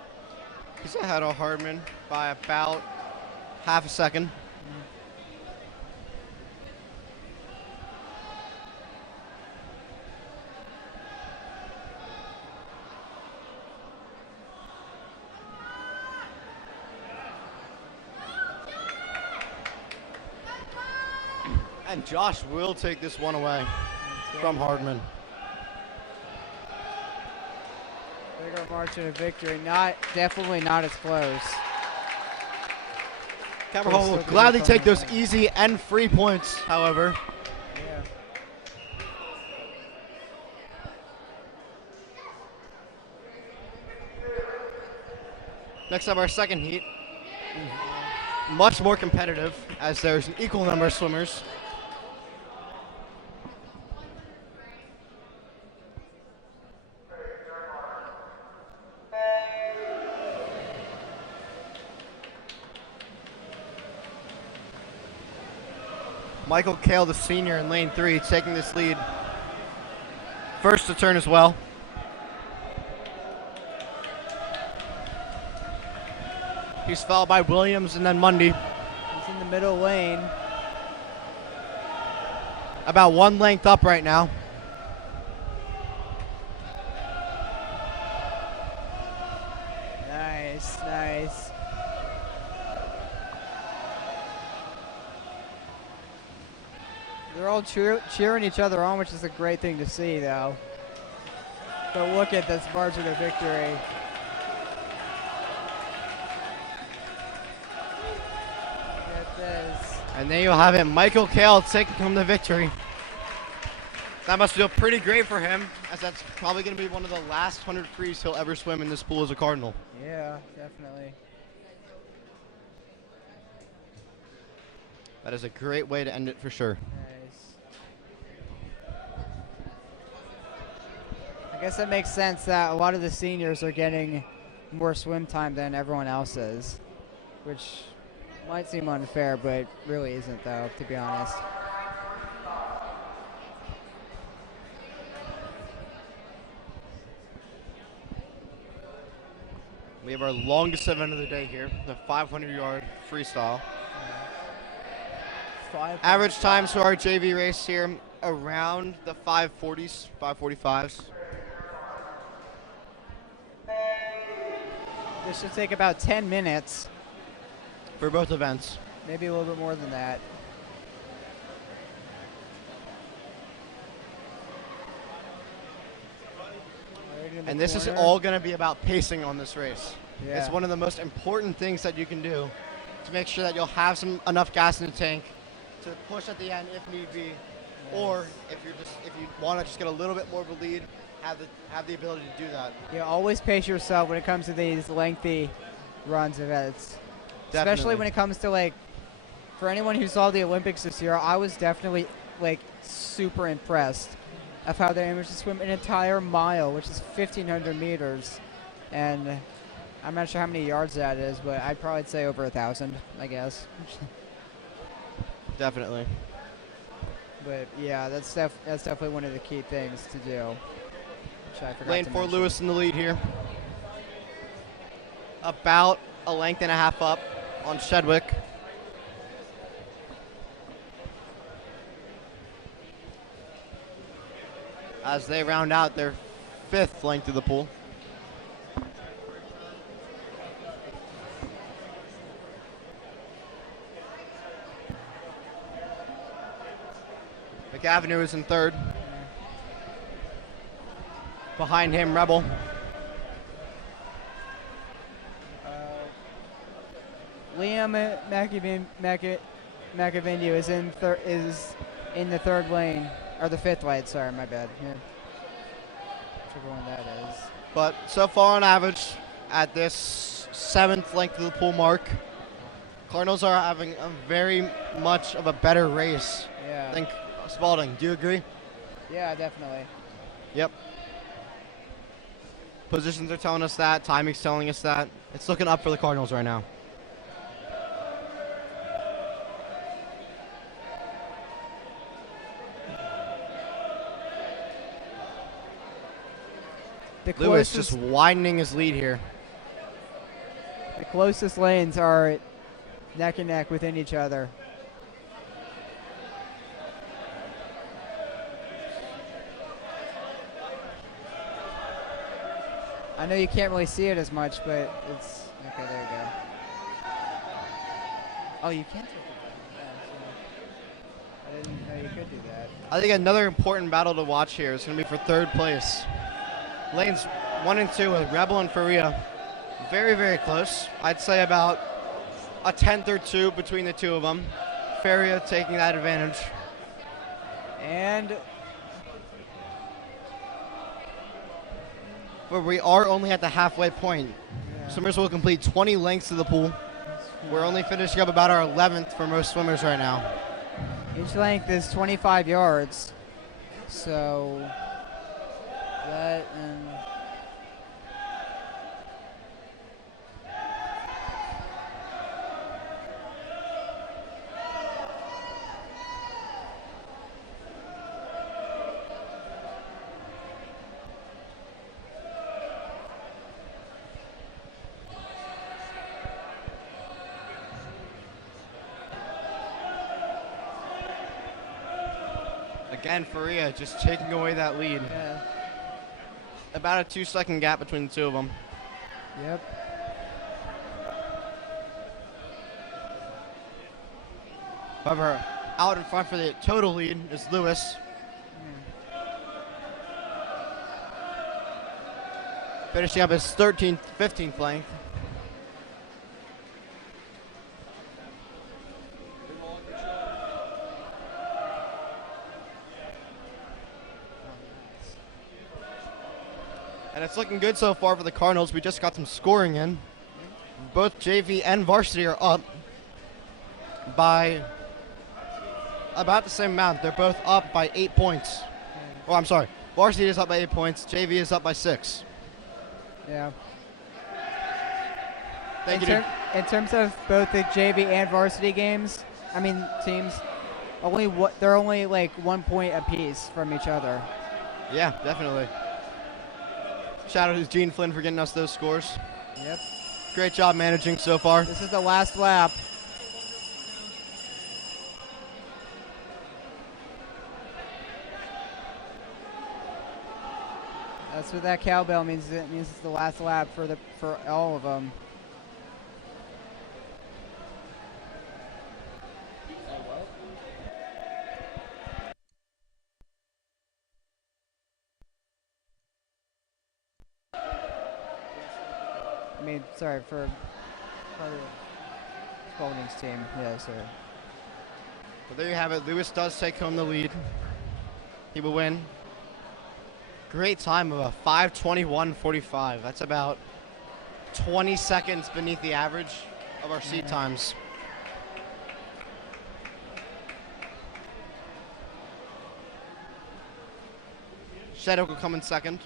He's ahead of Hardman by about half a second. And Josh will take this one away from Hardman. Bigger margin of victory. Definitely not as close. Calvert Hall will gladly take those easy and free points, however. Yeah. Next up, our second heat. Much more competitive, as there's an equal number of swimmers. Michael Kale, the senior in lane 3, taking this lead. First to turn as well. He's followed by Williams and then Mundy. He's in the middle lane. About 1 length up right now. Nice, nice. They're all cheering each other on, which is a great thing to see, though. But look at this margin of victory. Look at this. And there you have it, Michael Kale taking home the victory. That must feel pretty great for him, as that's probably going to be one of the last 100 frees he'll ever swim in this pool as a Cardinal. Yeah, definitely. That is a great way to end it for sure. Nice. I guess that makes sense that a lot of the seniors are getting more swim time than everyone else is, which might seem unfair, but really isn't, though, to be honest. We have our longest event of the day here, the 500-yard freestyle. Average times for our JV race here around the 540s, 545s. This should take about 10 minutes. For both events. Maybe a little bit more than that. And this is all going to be about pacing on this race. Yeah. It's one of the most important things that you can do to make sure that you'll have enough gas in the tank to push at the end if need be, or if you want to just get a little bit more of a lead, have the ability to do that. Yeah, always pace yourself when it comes to these lengthy runs events. Definitely. Especially when it comes to, like, for anyone who saw the Olympics this year, I was definitely, like, super impressed of how they managed to swim an entire mile, which is 1,500 meters. And I'm not sure how many yards that is, but I'd probably say over 1,000, I guess. Definitely. But yeah, that's definitely one of the key things to do. Which I forgot Lane to 4 mention. Lewis in the lead here. About a length and a half up on Shedwick. As they round out their 5th length of the pool. McAvenue is in 3rd. Behind him, Rebel. Liam McAvenue is in the 3rd lane, or the 5th lane. Sorry, my bad. Yeah. Whichever one that is. But so far on average, at this 7th length of the pool mark, Cardinals are having a very much of a better race than Spalding. Do you agree? Yeah, definitely. Yep. Positions are telling us that. Timing's telling us that. It's looking up for the Cardinals right now. Lewis just widening his lead here. The closest lanes are neck and neck within each other. I know you can't really see it as much, but it's okay. There you go. Oh, you can. I didn't know you could do that. I think another important battle to watch here is going to be for 3rd place. Lanes 1 and 2 with Rebel and Faria. Very, very close. I'd say about a tenth or two between the two of them. Faria taking that advantage. But we are only at the halfway point. Yeah. Swimmers will complete 20 lengths of the pool. We're only finishing up about our 11th for most swimmers right now. Each length is 25 yards. So that and Again, Faria just taking away that lead. Yeah. About a 2-second gap between the two of them. Yep. However, out in front for the total lead is Lewis. Finishing up his 13th, 15th length. And it's looking good so far for the Cardinals. We just got some scoring in. Both JV and Varsity are up by about the same amount. They're both up by 8 points. Oh, I'm sorry. Varsity is up by 8 points. JV is up by 6. Yeah. Thank you. In terms of both the JV and varsity teams, they're only like 1 point apiece from each other. Yeah, definitely. Shout out to Gene Flynn for getting us those scores. Yep. Great job managing so far. This is the last lap. That's what that cowbell means. It means it's the last lap for all of them. I mean, sorry, for Spalding's team. Yeah, sir. So there you have it. Lewis does take home the lead. He will win. Great time of a 5:21.45. That's about 20 seconds beneath the average of our seat times. Sheddock will come in second.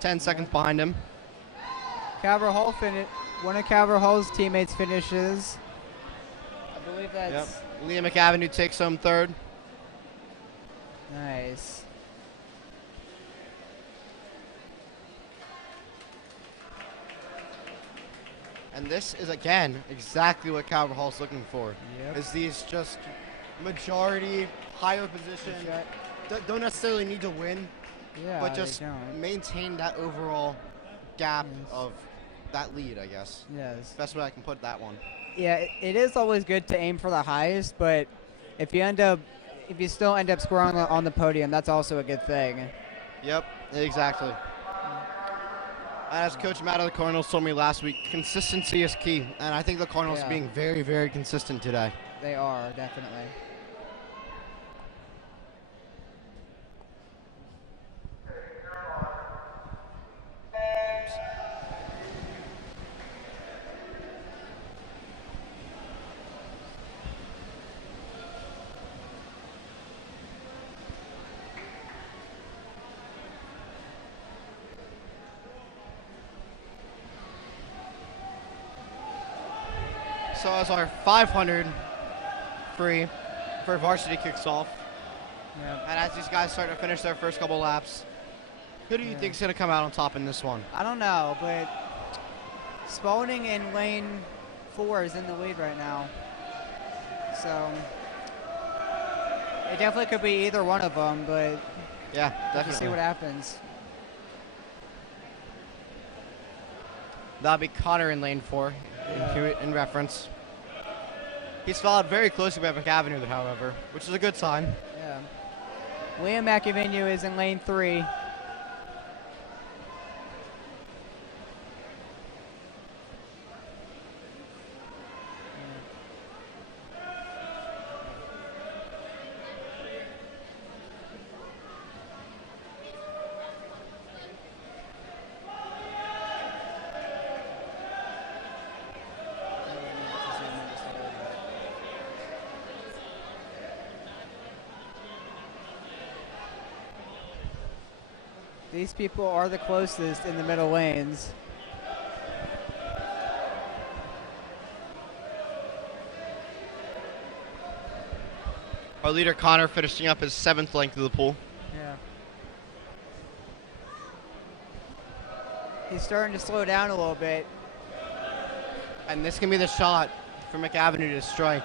10 seconds behind him. Calvert Hall one of Calvert Hall's teammates finishes. I believe that's Liam McAvenue takes home third. nice. And this is, again, exactly what Calvert Hall's looking for. Yep. Is these just majority, higher position, don't necessarily need to win, Yeah, but just they don't. maintain that overall gap of that lead, I guess. Yes. Best way I can put that one. Yeah, it is always good to aim for the highest, but if you still end up scoring on the podium, that's also a good thing. Yep, exactly. As Coach Matt of the Cardinals told me last week, consistency is key, and I think the Cardinals are being very, very consistent today. They are, definitely. So as our 500 free for Varsity kicks off, and as these guys start to finish their first couple laps, who do you think is going to come out on top in this one? I don't know, but Spalding in lane 4 is in the lead right now. So it definitely could be either one of them, but Yeah, we'll see definitely. what happens. That'll be Connor in lane 4 in reference. He's followed very closely by McAvenue, however, which is a good sign. Yeah. Liam McAvenue is in lane 3. These people are the closest in the middle lanes. Our leader Connor finishing up his 7th length of the pool. Yeah. He's starting to slow down a little bit. And this can be the shot for McAvenue to strike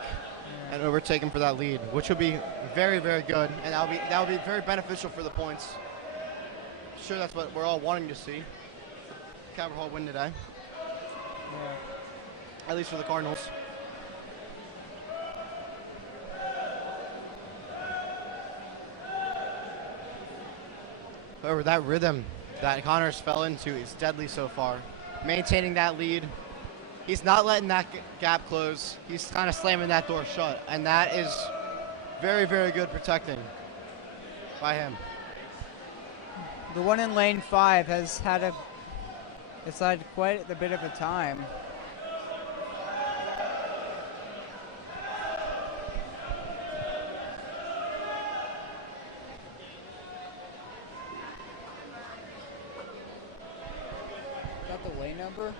and overtake him for that lead, which would be very, very good, and that would be very beneficial for the points. Sure, that's what we're all wanting to see. Calvert Hall win today, at least for the Cardinals. However, that rhythm that Connors fell into is deadly so far. Maintaining that lead. He's not letting that gap close. He's kind of slamming that door shut, and that is very, very good protecting by him. The one in lane 5 has had quite a bit of a time. Is that the lane number?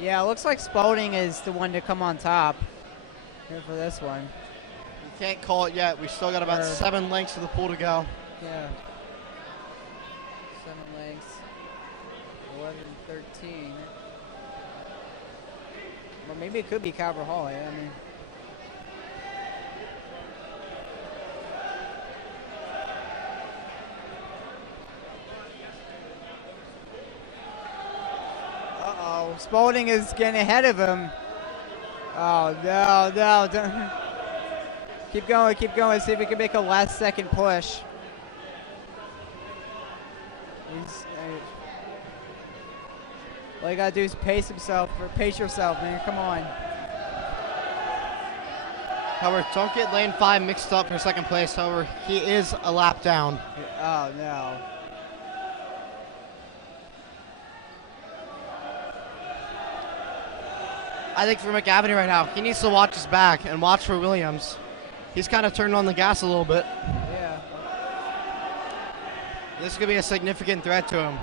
Yeah, it looks like Spalding is the one to come on top here for this one. You can't call it yet. We still got about 7 lengths of the pool to go. Yeah. 7 lengths. 11, 13. Or maybe it could be Calvert Hall. Yeah, I mean. Uh-oh. Spalding is getting ahead of him. Oh, no, no. Don't. Keep going, keep going. See if we can make a last second push. All you gotta do is pace yourself, man. Come on. However, don't get lane 5 mixed up for second place. However, he is a lap down. Oh, no. I think for McAvenny right now, he needs to watch his back and watch for Williams. He's kind of turned on the gas a little bit. Yeah. This could be a significant threat to him.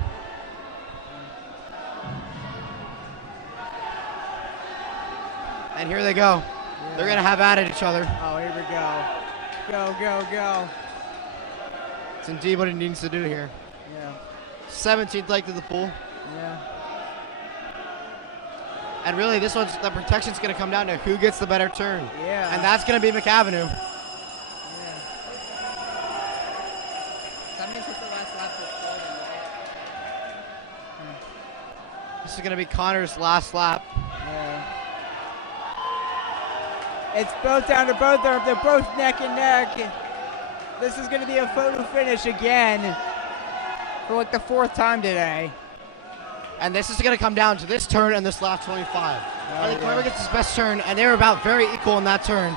And here they go. Yeah. They're going to have at it each other. Oh, here we go. Go, go, go. It's indeed what he needs to do here. Yeah. 17th leg to the pool. Yeah. And really, the protection's going to come down to who gets the better turn. Yeah. And that's going to be McAvenue. Yeah. That means it's the last lap for Spalding, right? This is going to be Connor's last lap. Yeah. It's both down to both. They're both neck and neck. This is going to be a photo finish again for like the 4th time today. And this is going to come down to this turn and this lap 25. I think whoever gets his best turn, and they were about very equal in that turn,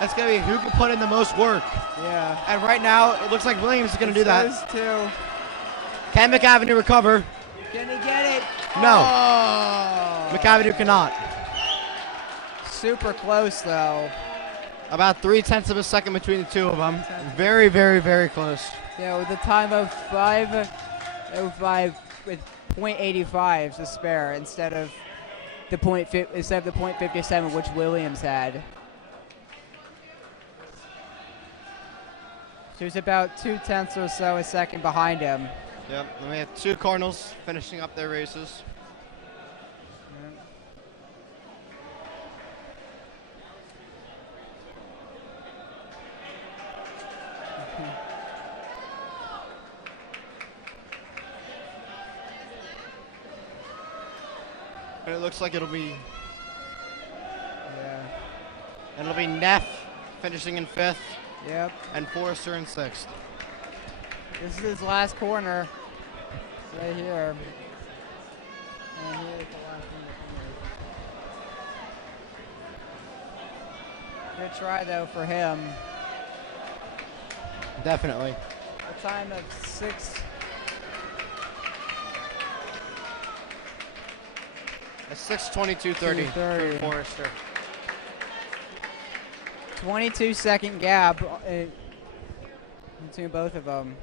that's going to be who can put in the most work. Yeah. And right now, it looks like Williams is going to do that. Those two. Can McAvenue recover? Can he get it? No. Oh. McAvenue cannot. Super close, though. About 0.3 of a second between the two of them. Very, very, very close. Yeah, with a time of 5:05 with .85 to spare instead of the .57 which Williams had. So he's about 0.2 or so a second behind him. Yep, and we have 2 Cardinals finishing up their races. And it looks like it'll be Neff finishing in 5th. Yep. And Forrester in 6th. This is his last corner. Right here. And here's the last one. Good try though for him. Definitely. A time of 6. A 6:22.30 for Forrester. 22-second gap between both of them.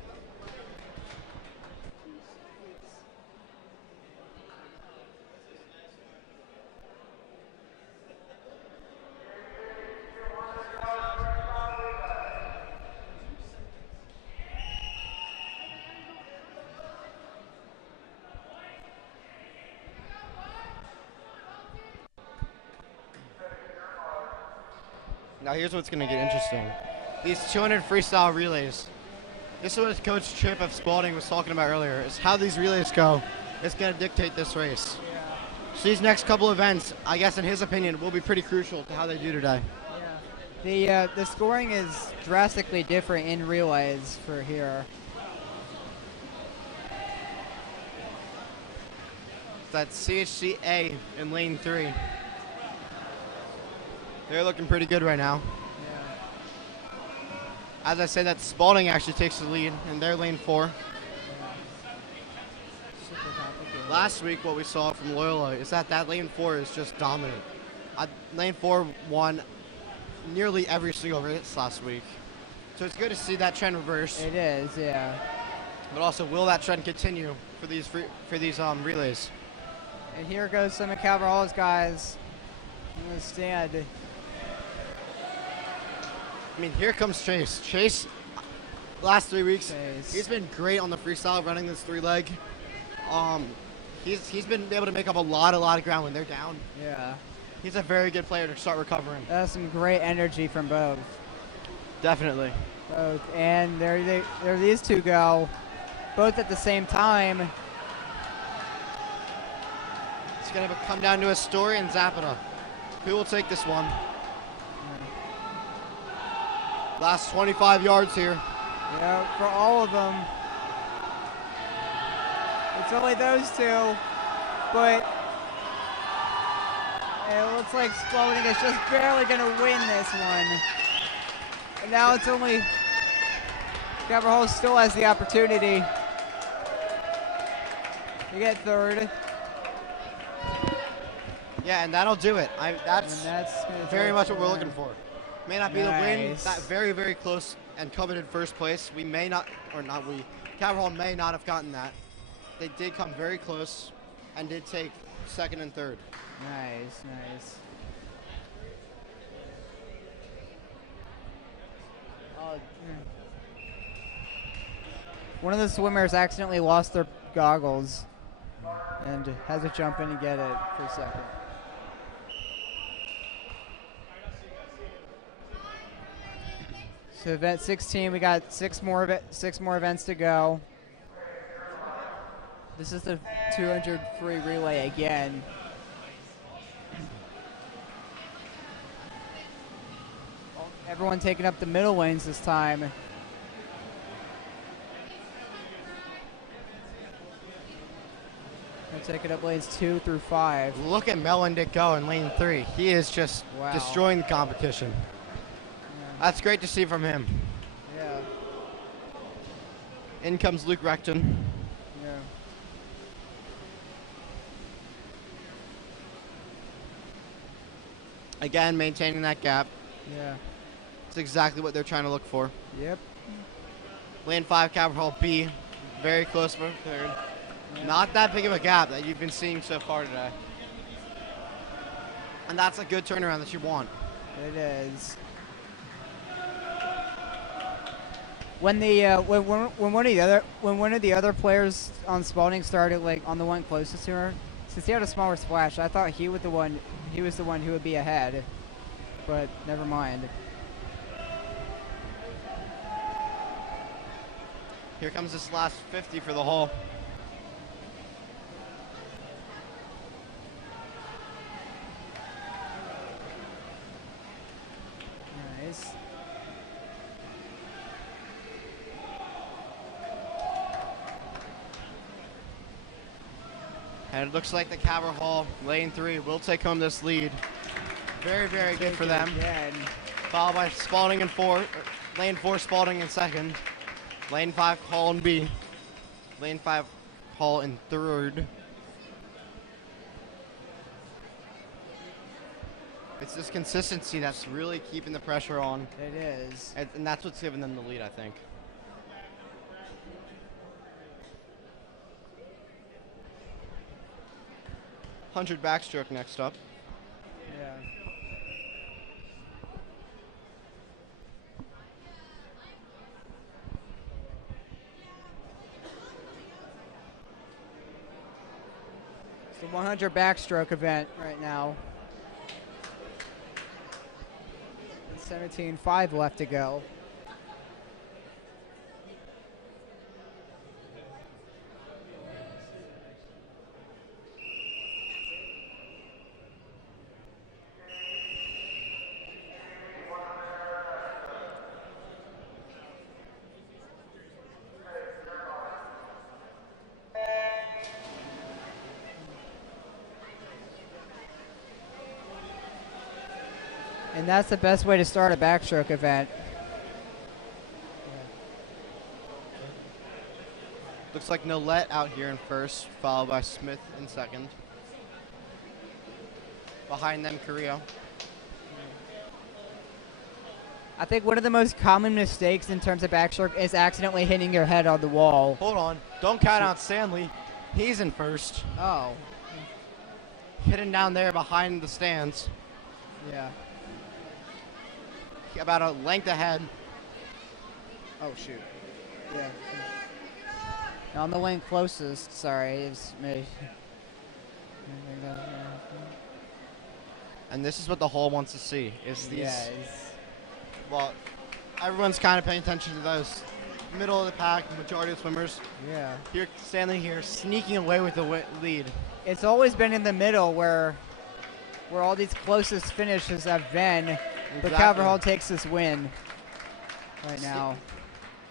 Now here's what's going to get interesting. These 200 freestyle relays. This is what Coach Chip of Spalding was talking about earlier, is how these relays go. It's going to dictate this race. So these next couple events, I guess in his opinion, will be pretty crucial to how they do today. The scoring is drastically different in relays for here. That's CHCA in lane 3. They're looking pretty good right now. As I said, that Spalding actually takes the lead in their lane 4. Last week, what we saw from Loyola is that lane 4 is just dominant. Lane 4 won nearly every single race last week. So it's good to see that trend reverse. It is, yeah. But also, will that trend continue for these relays? And here goes some of Calverhall's guys in the stand. I mean, here comes Chase. Chase, last 3 weeks, Chase. He's been great on the freestyle running this 3-leg. He's been able to make up a lot of ground when they're down. Yeah. He's a very good player to start recovering. That's some great energy from both. Definitely. Both. And there these two go, both at the same time. It's going to come down to Astoria and Zapata. Who will take this one? Last 25 yards here. Yeah, for all of them. It's only those two, but it looks like Spalding is just barely going to win this one. And now it's only Calverhall still has the opportunity to get third. Yeah, and that'll do it. That's very much what we're looking for. May not be the win, that very, very close and coveted first place. We may not, or not we, Calverhall may not have gotten that. They did come very close and did take second and third. Nice, nice. One of the swimmers accidentally lost their goggles and has to jump in and get it for a second. So event 16, we got six more events to go. This is the 200 free relay again. Everyone taking up the middle lanes this time. They're taking up lanes 2 through 5. Look at Melendick go in lane 3. He is just destroying the competition. That's great to see from him. Yeah. In comes Luke Recton. Yeah. Again, maintaining that gap. Yeah. That's exactly what they're trying to look for. Yep. Lane 5, Calverhall B. Very close for third. Yep. Not that big of a gap that you've been seeing so far today. And that's a good turnaround that you want. It is. When the when one of the other players on Spalding started like on the one closest to her, since he had a smaller splash, I thought he was the one who would be ahead, but never mind. Here comes this last 50 for the hole. Nice. And it looks like the Calverhall lane 3 will take home this lead. Very, very good for them. Again. Followed by Spalding in lane 4, Spalding in second. Lane 5, Hall in B. Lane 5, Hall in third. It's this consistency that's really keeping the pressure on. It is. And that's what's giving them the lead, I think. $100 backstroke next up. Yeah. It's the 100 backstroke event right now. It's 17.5 left to go. And that's the best way to start a backstroke event. Looks like Nolette out here in first, followed by Smith in second. Behind them, Carrillo. I think one of the most common mistakes in terms of backstroke is accidentally hitting your head on the wall. Hold on. Don't count out Stanley. He's in first. Oh. Hidden down there behind the stands. Yeah. About a length ahead. Oh, shoot. Yeah. On the lane closest, sorry, it's me. And this is what the hall wants to see. Is these. Yeah, Well, everyone's kind of paying attention to those middle of the pack, majority of swimmers. yeah. Here, Stanley here, sneaking away with the lead. It's always been in the middle where all these closest finishes have been, but Calverhall takes this win right now.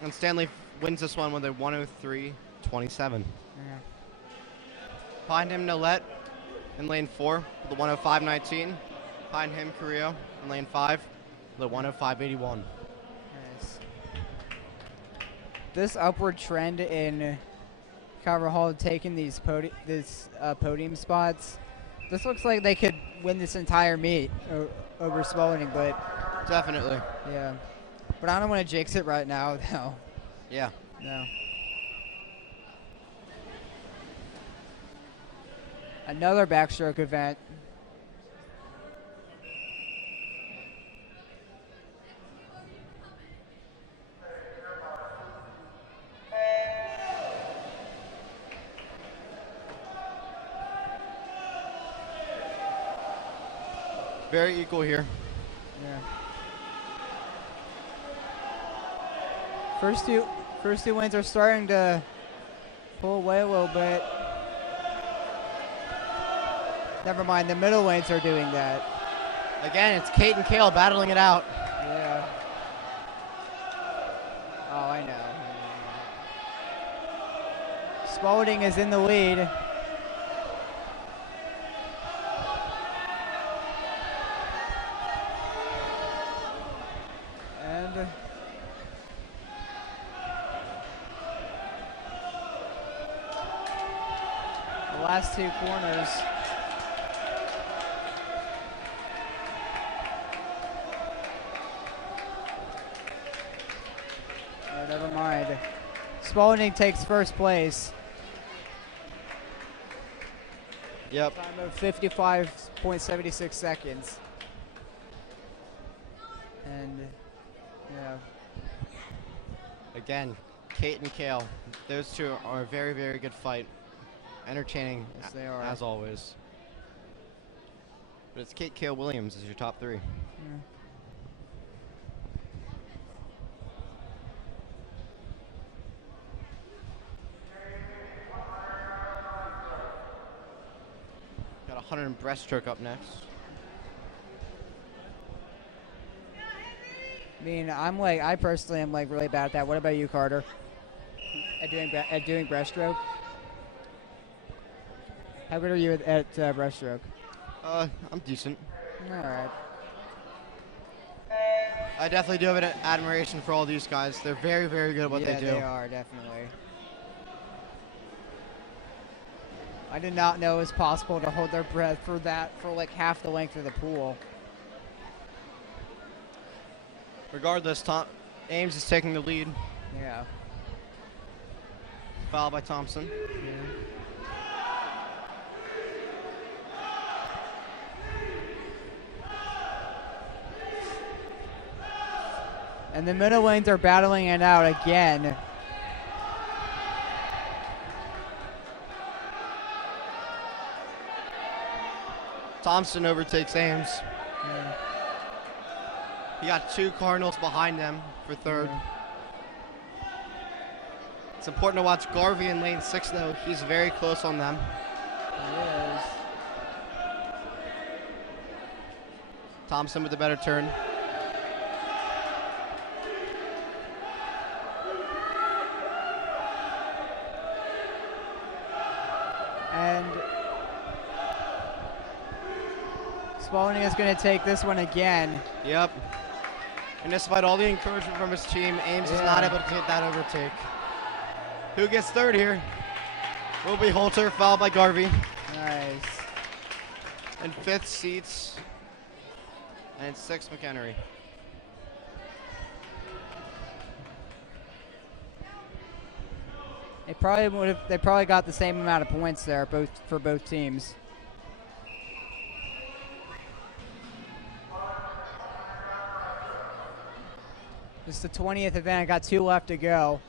And Stanley wins this one with a 103.27. Yeah. Behind him, Nolette in lane 4 with a 105.19. Behind him, Carrillo in lane 5 with a 105.81. Nice. This upward trend in Calverhall taking these podium spots, this looks like they could win this entire meet over Spalding, but Definitely. yeah. But I don't want to jinx it right now, though. Yeah. No. Another backstroke event. Very equal here. Yeah. First two wins are starting to pull away a little bit. Never mind, the middle lanes are doing that. Again, it's Kate and Kale battling it out. Yeah. Oh, I know. Spalding is in the lead. And the last two corners. Oh, never mind. Spalding takes first place. Yep. Time of 55.76 seconds. And, yeah. Again, Kate and Kale. Those two are a very, very good fight. Entertaining, Yes, they are. as always. But it's Kate Kale Williams as your top three. Yeah. Got 100 in breaststroke up next. I mean, I personally am really bad at that. What about you, Carter? At doing breaststroke? How good are you at breaststroke? I'm decent. All right. I definitely do have an admiration for all these guys. They're very, very good at what Yeah, they do. they are, definitely. I did not know it was possible to hold their breath for half the length of the pool. Regardless, Ames is taking the lead, Yeah. followed by Thompson. And the middle lanes are battling it out again. Thompson overtakes Ames. He got 2 Cardinals behind him for third. Yeah. It's important to watch Garvey in lane 6, though. He's very close on them. He is. Thompson with the better turn. And Spalding is going to take this one again. Yep. And despite all the encouragement from his team, Ames is not able to get that overtake. Who gets third here? Will be Holter, followed by Garvey. Nice. And 5th seats. And 6th McHenry. They probably got the same amount of points there, for both teams. This is the 20th event. I got 2 left to go.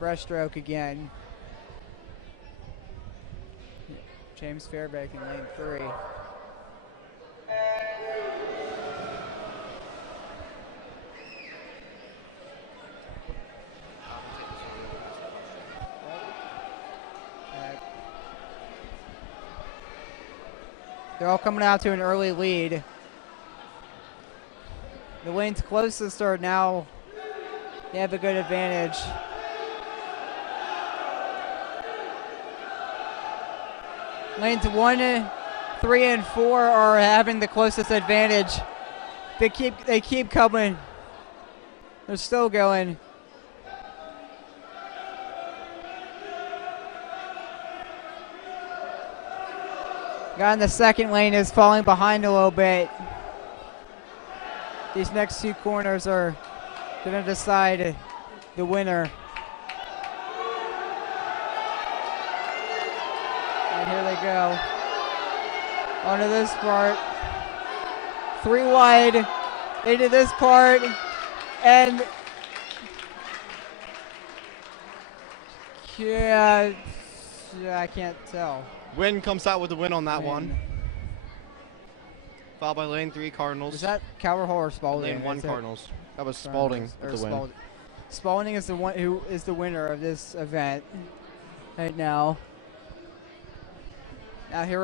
Breaststroke again. James Fairbank in lane 3. They're all coming out to an early lead. The lanes closest are now, they have a good advantage. Lanes 1, 3, and 4 are having the closest advantage. They keep coming. They're still going. Guy in the second lane is falling behind a little bit. These next 2 corners are going to decide the winner. And here they go. Onto this part. 3 wide into this part. And yeah, I can't tell. Wynn comes out with the win on that one. Followed by lane 3 Cardinals. Was that Calver Hall or Spalding? Lane 1 Cardinals. That was Spalding with the win. Spalding is the one who is the winner of this event right now. Now here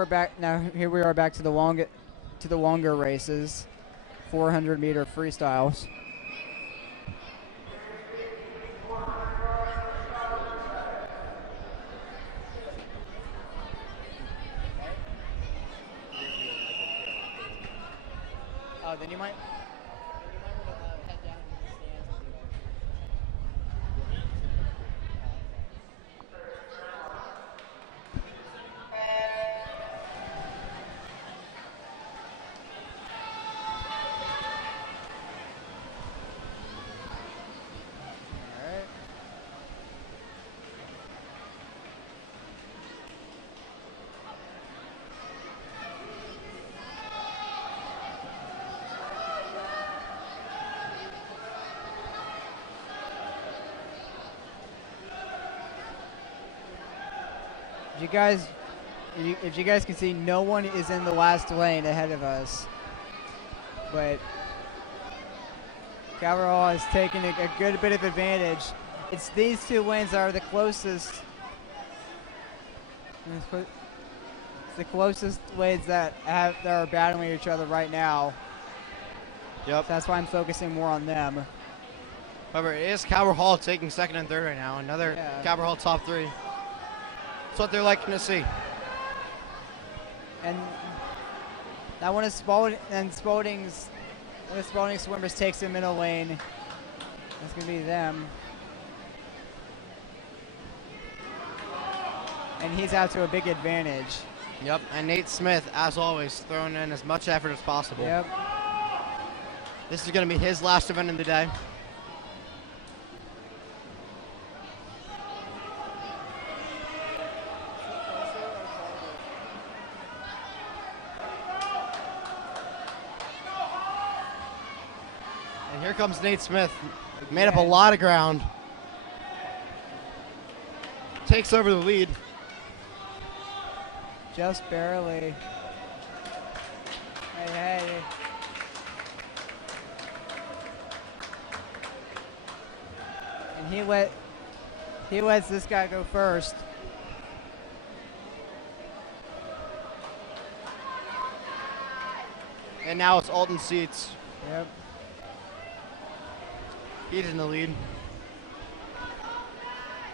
we are back to the longer races, 400-meter freestyles. Oh, then you might want to head down to the stands and do that. All right. If you guys can see, no one is in the last lane ahead of us. But Calverhall has taken a good bit of advantage. It's these 2 lanes that are the closest. It's the closest lanes that are battling each other right now. Yep. So that's why I'm focusing more on them. However, it is Calver-Hall taking 2nd and 3rd right now. Another Calver-Hall top 3. That's what they're liking to see. And that one is Spalding, and Spalding's one of Spalding's swimmers takes the middle lane. That's going to be them. And he's out to a big advantage. Yep, and Nate Smith, as always, throwing in as much effort as possible. Yep. This is going to be his last event of the day. And here comes Nate Smith. Made up a lot of ground. Takes over the lead. Just barely. Hey, And he lets this guy go first. And now it's Alton Seats. Yep. He's in the lead.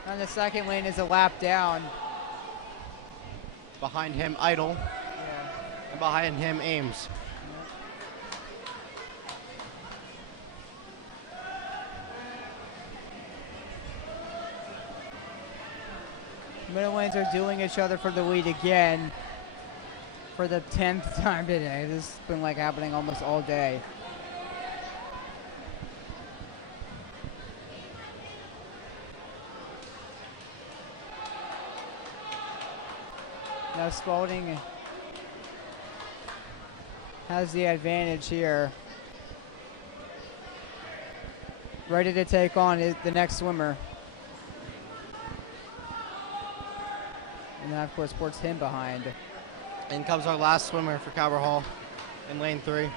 On the second lane is a lap down. Behind him, Idle. Yeah. And behind him, Ames. Middle lanes are dueling each other for the lead again for the 10th time today. This has been like happening almost all day. Now Spalding has the advantage here. Ready to take on the next swimmer. And that, of course, puts him behind. In comes our last swimmer for Calvert Hall in lane 3.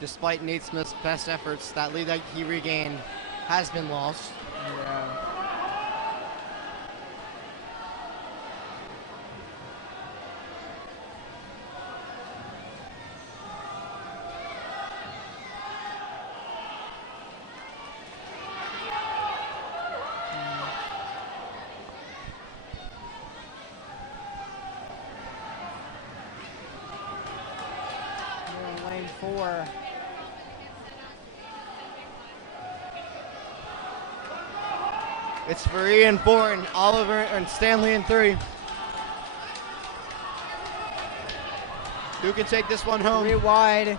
Despite Nate Smith's best efforts, that lead that he regained has been lost. Yeah. Lane 4. It's Marie in 4 and Oliver and Stanley in 3. Who can take this one home? 3 wide.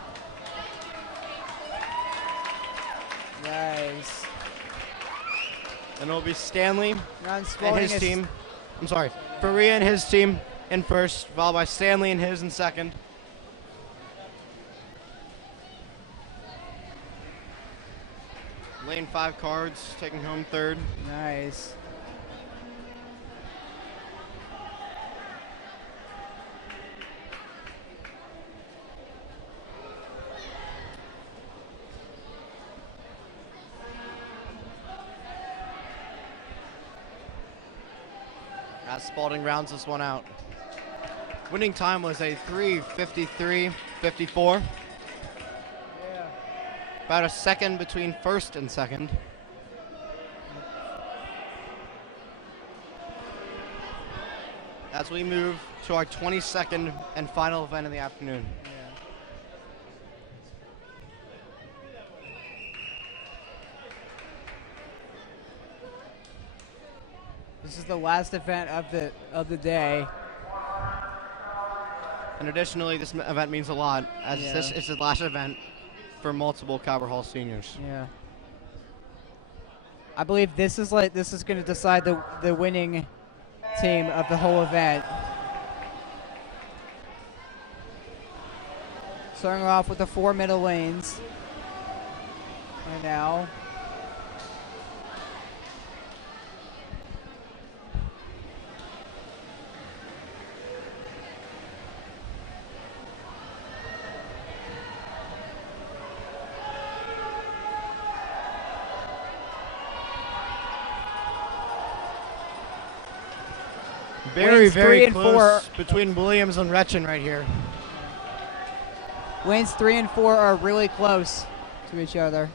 Nice. And it'll be Stanley Ron and Spalding his team. I'm sorry. Faria and his team in first, followed by Stanley and his in second. Lane 5 cards taking home third. Nice. As Spalding rounds this one out. Winning time was a 3:53.54. Yeah. About a second between first and second. As we move to our 22nd and final event of the afternoon. This is the last event of the day. And additionally, this event means a lot, as this is the last event for multiple Calvert Hall seniors. Yeah. I believe this is going to decide the winning team of the whole event. Starting off with the 4 middle lanes. Right now. Very, Lanes very 3 and close 4. between Williams and Retchen right here. Lanes 3 and 4 are really close to each other.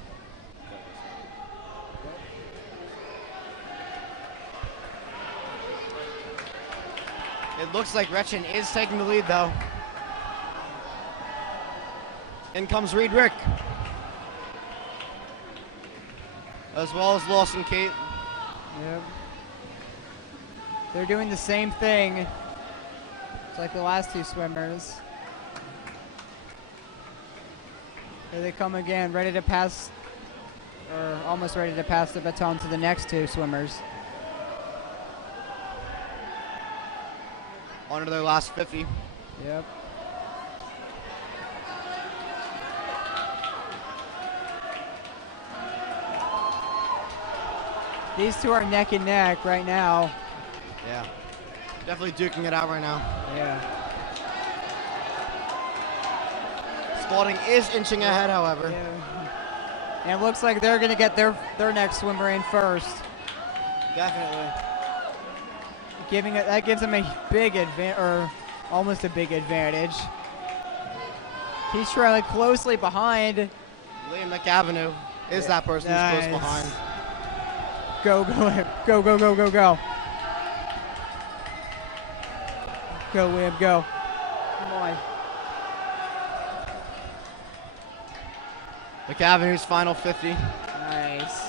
It looks like Retchen is taking the lead, though. In comes Reed Rick. As well as Lawson Kate. Yep. They're doing the same thing. It's like the last 2 swimmers. Here they come again, ready to pass, or almost ready to pass the baton to the next 2 swimmers. On to their last 50. Yep. These 2 are neck and neck right now. Yeah. Definitely duking it out right now. Yeah. Spalding is inching ahead, however. Yeah. And it looks like they're going to get their next swimmer in first. Definitely. That gives them a big advantage, or almost a big advantage. He's trailing closely behind. Liam McAvenue is that person who's close behind. Go, go, go, go, go, go, go. Go, Liam, go. Come on. McAvenue's final 50. Nice.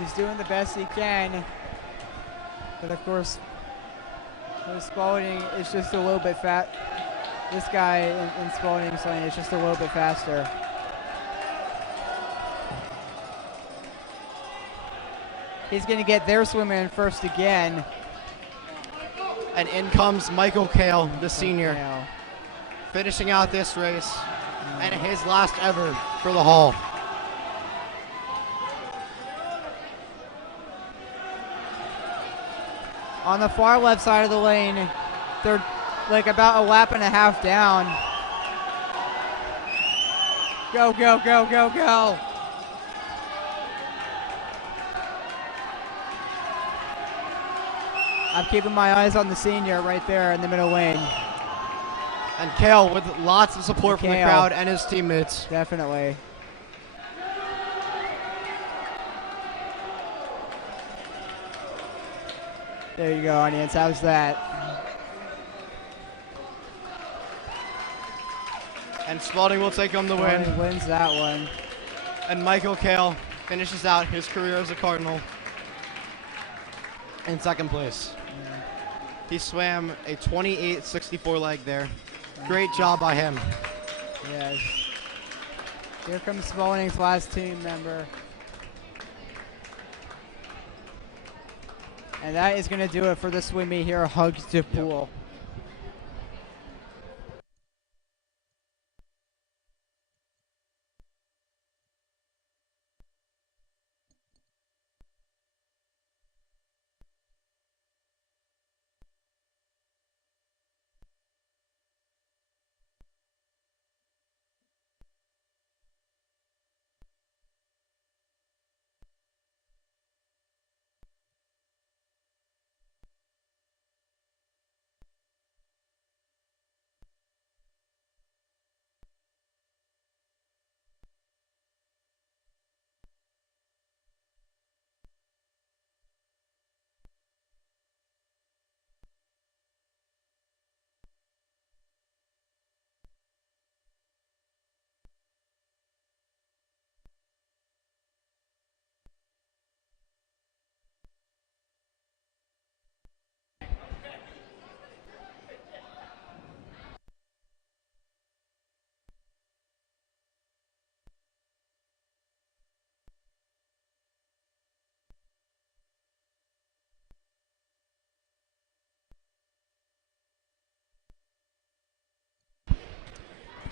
He's doing the best he can. But of course, Spalding is just a little bit fat. This guy in Spalding's lane is just a little bit faster. He's going to get their swimmer in first again. And in comes Michael Kale, the senior, finishing out this race, and his last ever for the Hall. On the far left side of the lane, they're like about a lap and a half down. Go, go, go, go, go. I'm keeping my eyes on the senior right there in the middle lane. And Kale with lots of support from the crowd and his teammates. Definitely. There you go, audience. How's that? And Spalding will take home the win. Spalding wins that one. And Michael Kale finishes out his career as a Cardinal in second place. He swam a 28.64 leg there. Great job by him. Yes. Here comes Spalding's last team member. And that is going to do it for the swim meet here. Hugs to pool.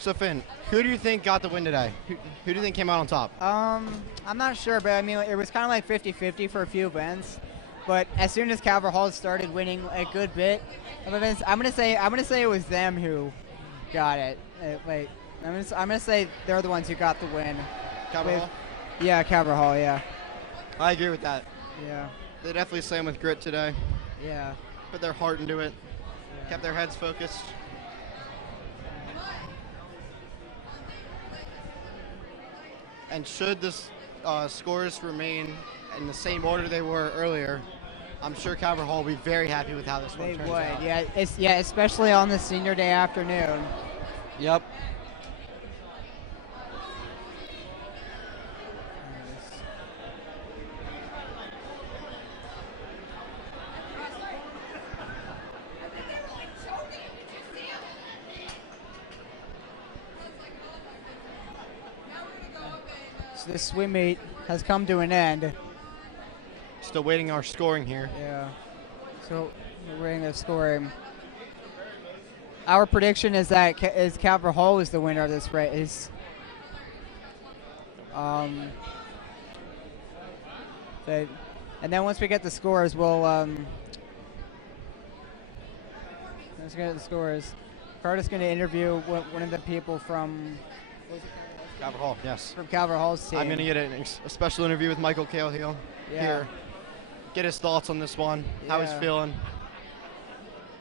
So Finn, who do you think got the win today? Who do you think came out on top? I'm not sure, but I mean, it was kind of like 50-50 for a few events. But as soon as Calvert Hall started winning a good bit of events, I'm gonna say it was them who got it. Wait, I'm gonna say they're the ones who got the win. Calvert Hall? Yeah, Calvert Hall. Yeah. I agree with that. Yeah. They definitely swam with grit today. Yeah. Put their heart into it. Yeah. Kept their heads focused. And should the scores remain in the same order they were earlier, I'm sure Calvert Hall will be very happy with how this one turns out. Yeah, especially on the senior day afternoon. Yep. So this swim meet has come to an end. Still waiting our scoring here. Yeah. So we're waiting the scoring. Our prediction is that Calvert Hall is the winner of this race. But and then once we get the scores, we'll let's get the scores. Carter's going to interview one of the people from Calvert Hall, yes. from Calvert Hall's team. I'm going to get a special interview with Michael Cahill here. Get his thoughts on this one, how he's feeling,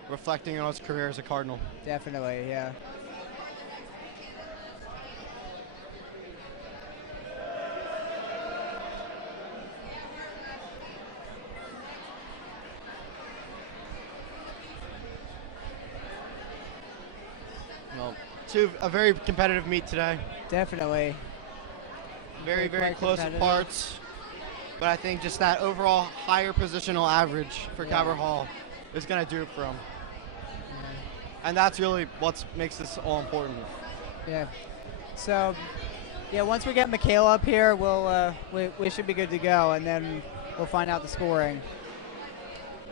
reflecting on his career as a Cardinal. Definitely, yeah. Well, a very competitive meet today. Definitely. Very Quite close competitive. parts. But I think just that overall higher positional average for Calvert Hall is going to do it for him. And that's really what makes this all important. Yeah. So, yeah, once we get Michaela up here, we'll we should be good to go, and then we'll find out the scoring.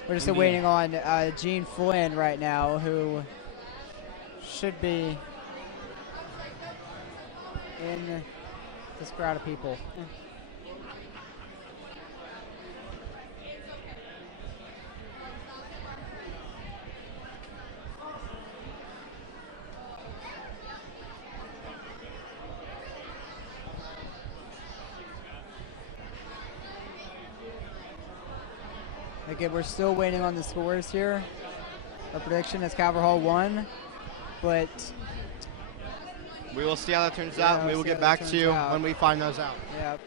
We're just Indeed. waiting on Gene Flynn right now, who should be in this crowd of people. Again, we're still waiting on the scores here. Our prediction is Calvert Hall 1, but We will see how that turns out, and we we'll will see get how that back to turns you out. when we find those out. yeah.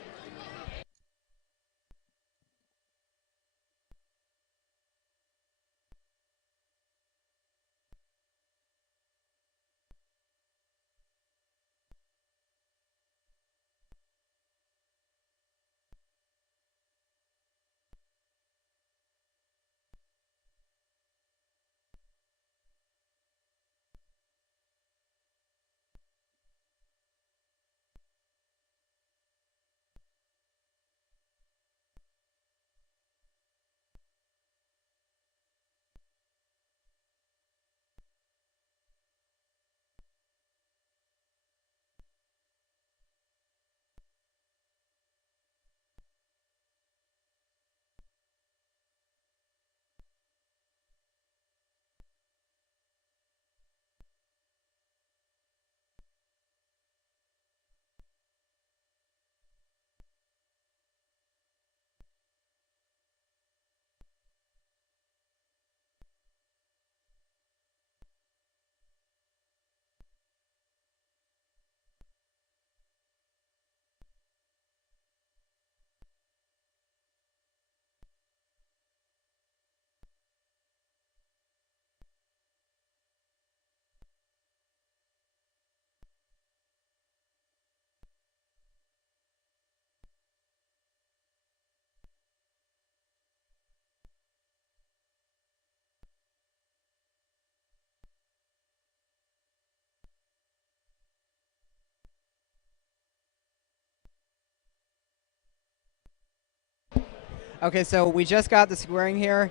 Okay, so we just got the scoring here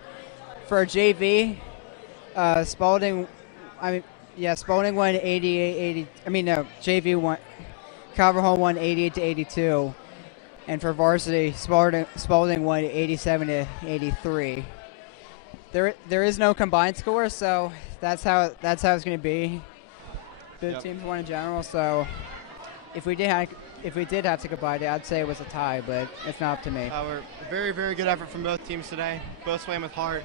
for JV. Spalding, Spalding won 88-80. JV won. Calvert Hall won 88-82, and for varsity, Spalding won 87-83. There is no combined score, so that's how it's going to be. Both teams won in general, so if we did have to combine it, I'd say it was a tie, but it's not up to me. We're very good effort from both teams today. Both swam with heart.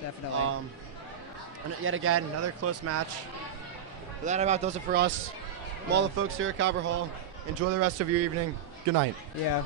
Definitely. And yet again, another close match. But that about does it for us. From all the folks here at Calvert Hall, enjoy the rest of your evening. Good night. Yeah.